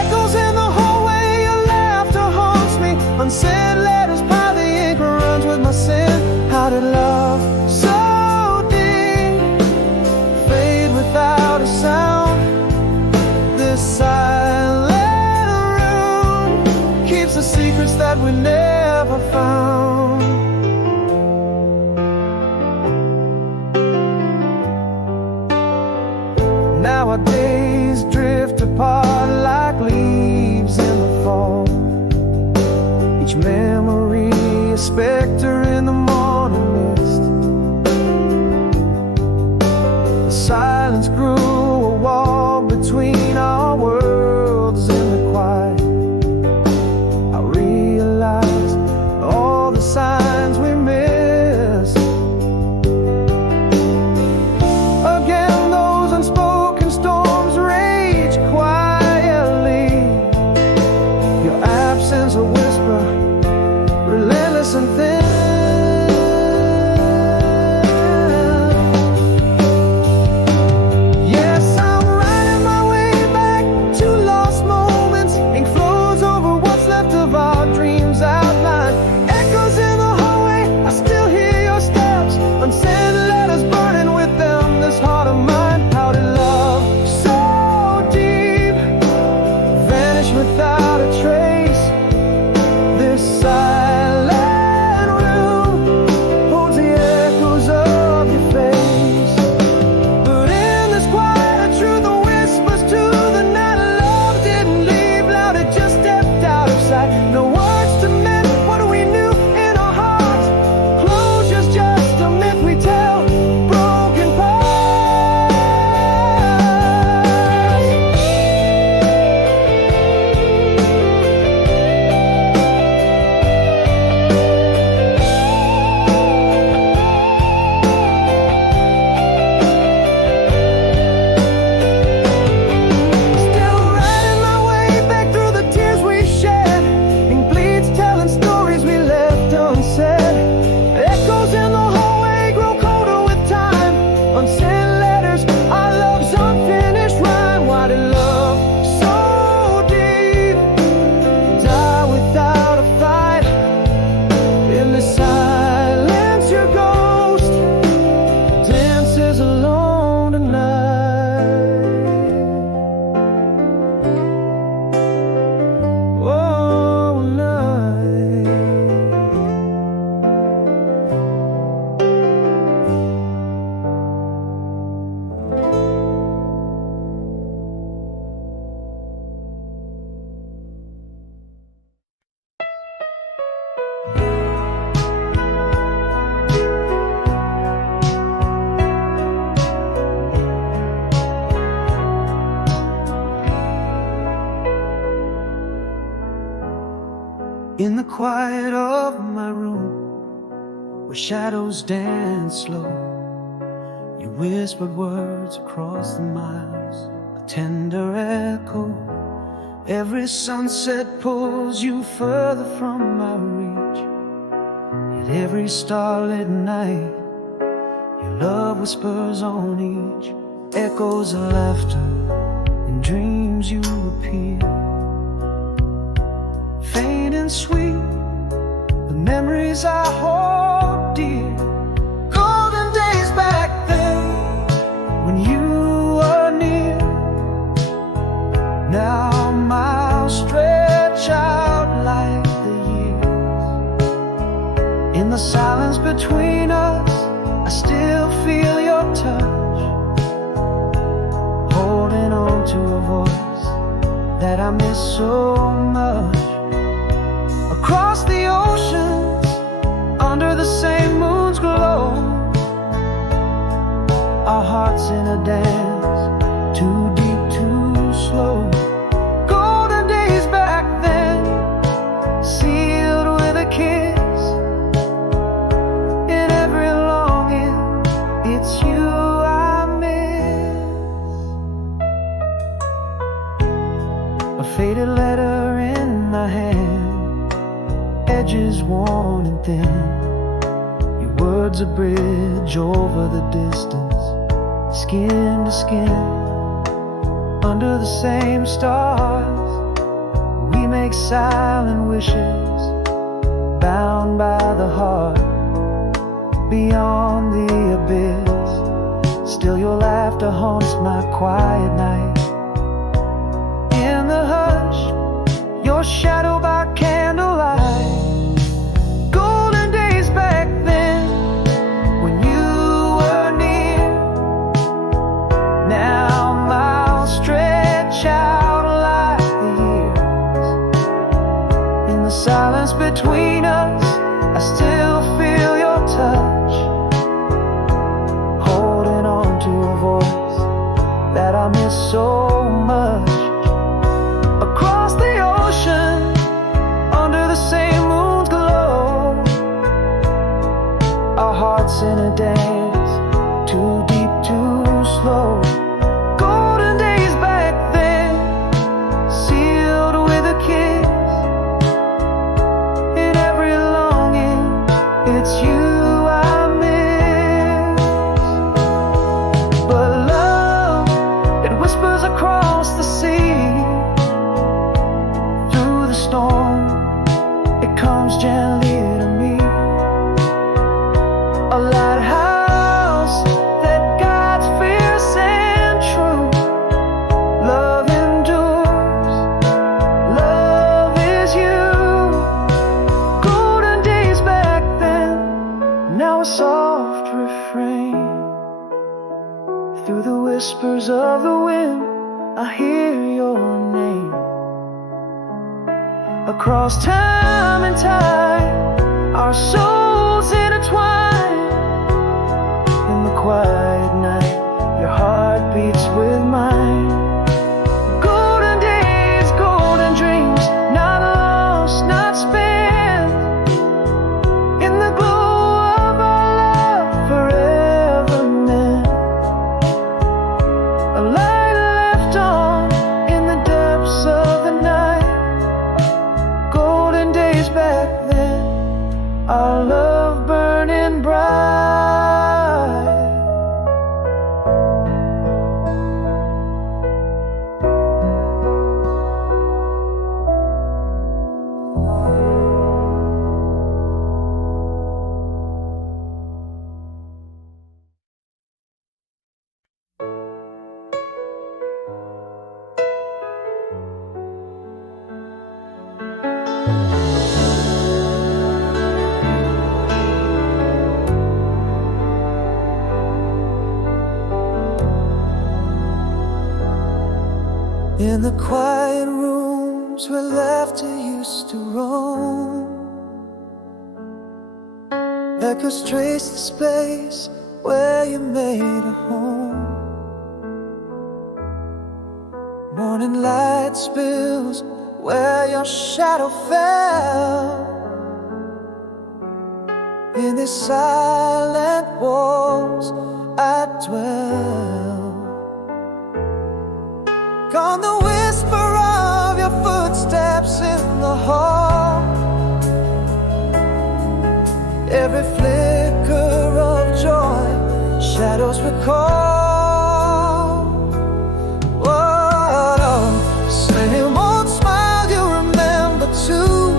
Echoes in the hallway, your laughter haunts me. Unsent letters pile the ink runs with my sin. How did love so deep fade without a sound? This silent room keeps the secrets that we never found. Now our days drift apart like leaves in the fall. Each memory a specter in the morning mist. The silence grew a wall between our worlds in the quiet. I realized all the signs we missed. Again, those unspoken storms rage quietly. Your absence a whisper, relentless and thin. Yes, I'm riding my way back to lost moments. Ink flows over what's left of our dreams outlined. Echoes in the hallway, I still hear your steps. Unsent letters burning with them, this heart of mine. How did love so deep vanish without a trace? This silent room holds the echoes of your face. But in this quiet truth, the whispers to the night, love didn't leave loud, it just stepped out of sight. No words to mend what we knew in our hearts. Closure's just a myth we tell, broken parts. Still riding my way back through the tears we shed. Ink bleeds telling stories we left unsaid. Echoes in the hallway grow colder with time. Unsent letters, our love's unfinished rhyme. Why did love so deep die without a fight? In the silence, your ghost dances alone tonight. Oh, night. In the quiet of my room, where shadows dance slow, you whispered words across the miles, a tender echo Every sunset pulls you further from my reach. Yet every starlit night, your love whispers on each. Echoes of laughter, in dreams you appear. Faint and sweet, the memories I hold dear. Golden days back then, when you were near. Now miles stretch out like the years. In the silence between us, I still feel your touch, holding on to a voice that I miss so much. Across the oceans, under the same moon's glow, our hearts in a dance, too deep, too slow. Golden days back then, sealed with a kiss. In every longing, it's you I miss. A faded letter in my hand, edges worn and thin. Your words a bridge over the distance, skin to skin. Under the same stars, we make silent wishes, bound by the heart, beyond the abyss. Still your laughter haunts my quiet night. In the hush, your shadow by candlelight. Golden days back then, when you were near. Now miles stretch out like the years. In the silence between us, I still feel your touch, holding on to a voice that I miss so much. Across the ocean, under the same moon's glow, our hearts in a dance, too deep, too slow. Golden days back then, sealed with a kiss. In every longing, it's you I miss. But love, it whispers across the sea. Through the storm, it comes gently to me. A lighthouse that guides fierce and true. Love endures, love is you. Golden days back then, now a soft refrain. Through the whispers of the wind, I hear your name. Across time and time, our souls intertwine. In the quiet night, your heart beats with mine. Golden days, golden dreams, not lost, not spent. In the glow of our love, forever meant. A light left on in the depths of the night. Golden days back then, our love burning bright. In the quiet rooms where laughter used to roam, echoes trace the space where you made a home. Morning light spills where your shadow fell. In these silent walls I dwell. Gone the whisper of your hall. Every flicker of joy, shadows recall. What a same old smile you remember too.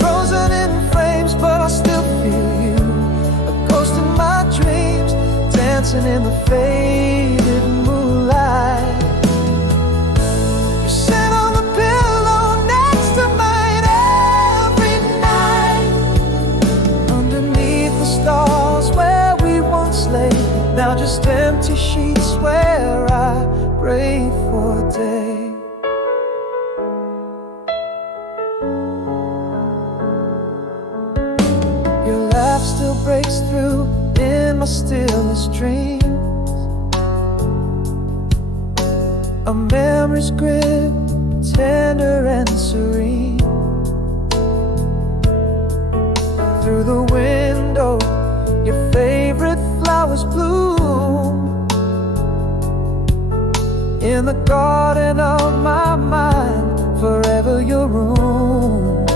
Frozen in flames, but I still feel you. A ghost in my dreams, dancing in the faded moonlight. You sit on the pillow next to mine every night. Underneath the stars where we once lay, now just empty sheets where I pray for day. Your laugh still breaks through in my stillest dreams. A memory's grip, tender and serene. Through the window, your favorite flowers bloom. In the garden of my mind, forever your room.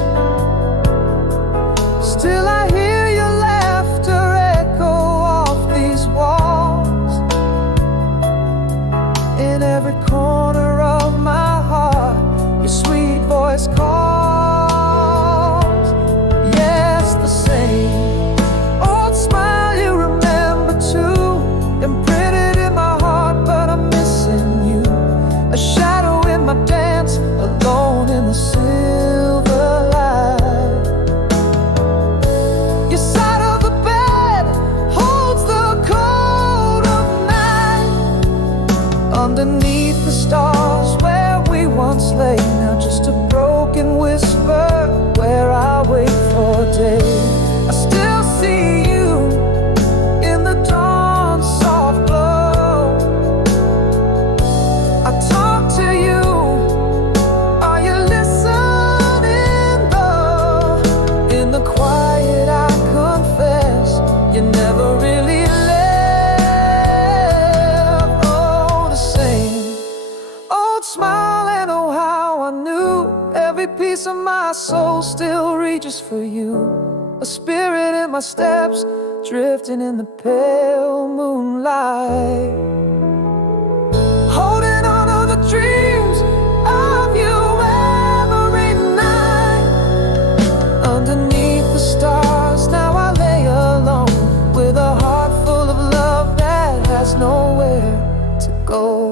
Still I hear your laughter echo off these walls. In every corner of my heart, your sweet voice calls. Yes, the same old smile you remember too, imprinted in my heart, but I'm missing you. A shadow in my dance, alone in the silver light. Your side of the bed holds the cold of night. Underneath the stars where we once lay, now just a broken whisper where I wait for day. I still see you in the dawn's soft glow. I talk to you, are you listening though? In the quiet I confess, you never really left. Oh, the same old smile, and oh how I knew every piece of my soul still reaches for you. A spirit in my steps, drifting in the pale moonlight. Holding on to the dreams of you every night. Underneath the stars, now I lay alone, with a heart full of love that has nowhere to go.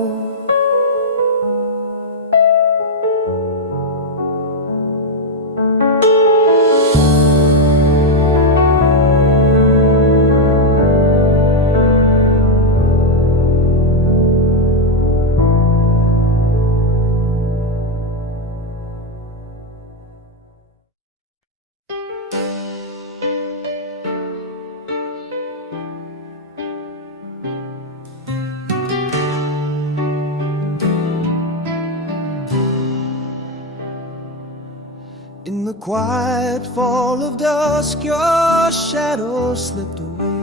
In the quiet fall of dusk, your shadow slipped away.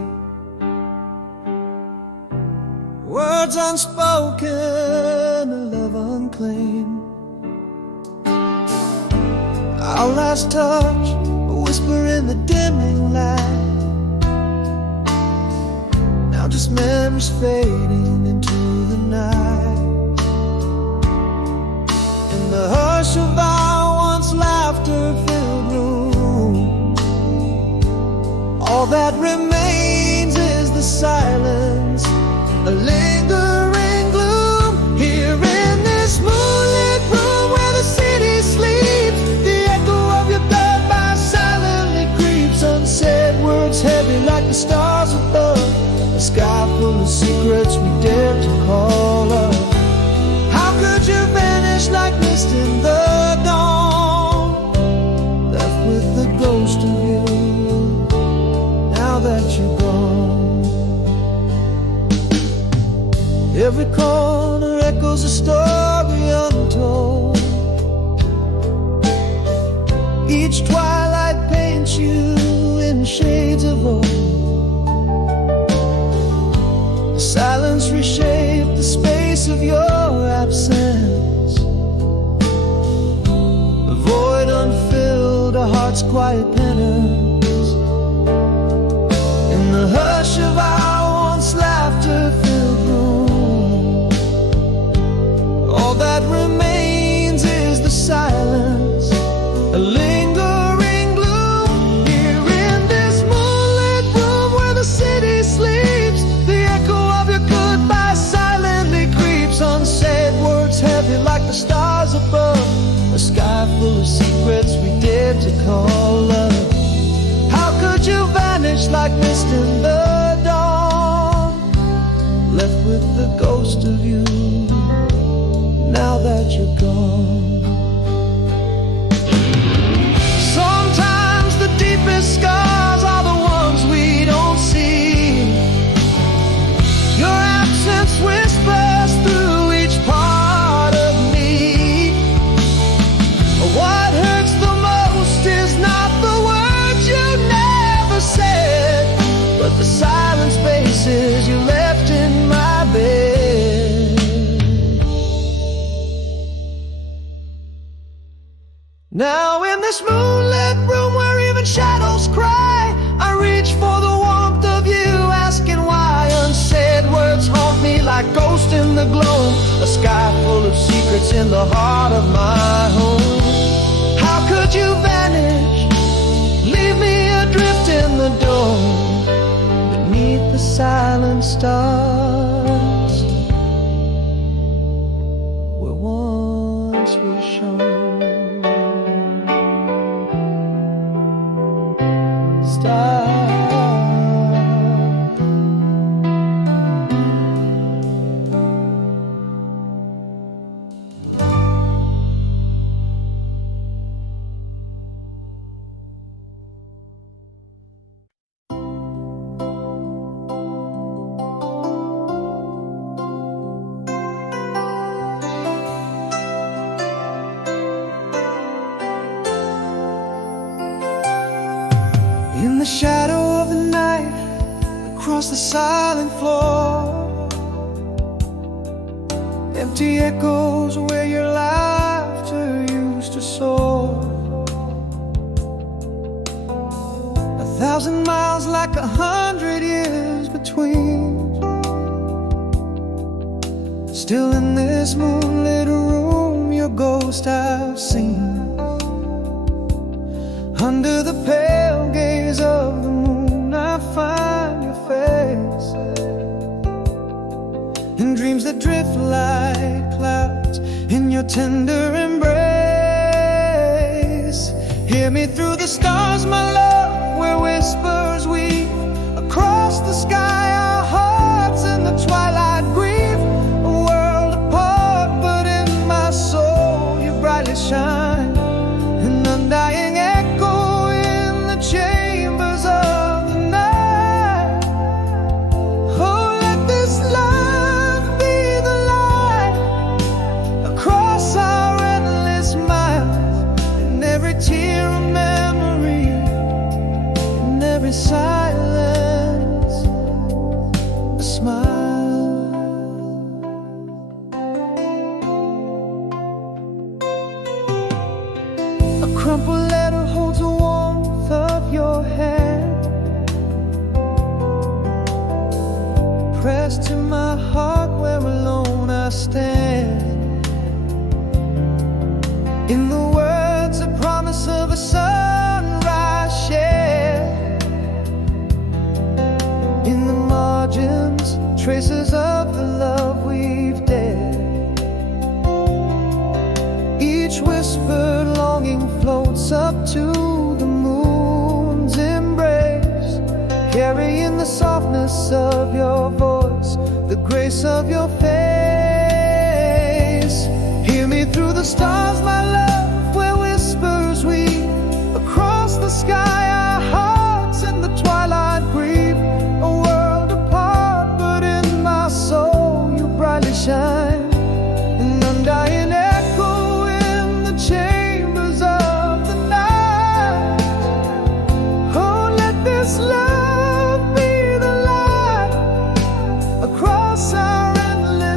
Words unspoken, a love unclaimed. Our last touch, a whisper in the dimming light. Now just memories fading into the night. In the hush of our once laughter-filled room, all that remains is the silence, a lingering gloom. Here in this moonlit room where the city sleeps, the echo of your goodbye silently creeps. Unsaid words heavy like the stars above, a sky full of secrets we dare to call up. How could you vanish like mist in the dawn, left with the ghost of you, now that you're gone? Every corner echoes a story untold. Each twilight paints you in shades of old. The silence reshaped the space of your absence, a void unfilled. heart's quiet penance. In the hush of our once laughter-filled room, all that remains is the silence, a lingering gloom. Here in this moonlit room where the city sleeps, the echo of your goodbye silently creeps. Unsaid words heavy like the stars above, a sky full of secrets we dared to call love. How could you vanish like mist in the dawn, left with the ghost of you now that you're gone? Sometimes the deepest scars are the ones we don't see. Your absence whispers through each part of me. What hurts the most is not the words you never said, but the silent spaces you left in my bed. Now in this moonlit room where even shadows cry, I reach for the warmth of you, asking why. Unsaid words haunt me like ghosts in the gloom, a sky full of secrets in the heart of my home. How could you vanish, leave me adrift in the dome, beneath the silent stars where once we shone? In the shadow of the night, across the silent floor, empty echoes where your laughter used to soar. 1,000 miles like 100 years between. Still in this moonlit room, your ghost I've seen. Under the pale gaze of the moon, I find your face, in dreams that drift like clouds in your tender embrace. Hear me through the stars, my love, where whispers weave across the sky, our hearts in the twilight grieve. A world apart, but in my soul you brightly shine, an undying echo in the chambers of the night. Oh, let this love be the light across our endless miles, in every tear a memory, in every silence a smile. A crumpled letter holds the warmth of your hand, pressed to my heart where alone I stand. In the words, a promise of a sunrise shared. In the margins, traces of the love we've dared. Each whispered longing floats up to the moon's embrace, carrying the softness of your voice, the grace of your face. Hear me through the stars, my love, where whispers weave across the sky, our hearts in the twilight grieve. A world apart, but in my soul you brightly shine, an undying echo in the chambers of the night. Oh, let this love be the light across our endless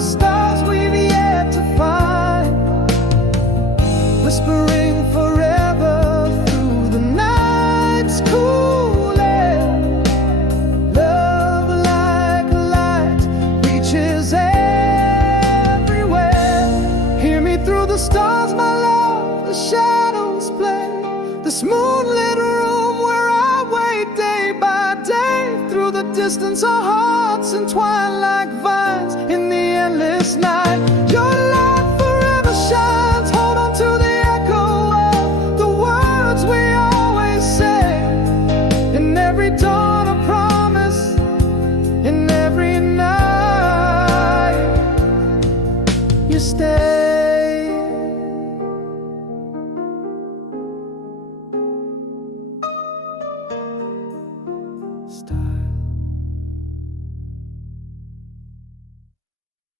the stars we've yet to find, whispering forever through the night's cool air. Love like a light reaches everywhere. Hear me through the stars, my love, the shadows play. This moonlit room where I wait day by day. Through the distance our hearts entwine like vines.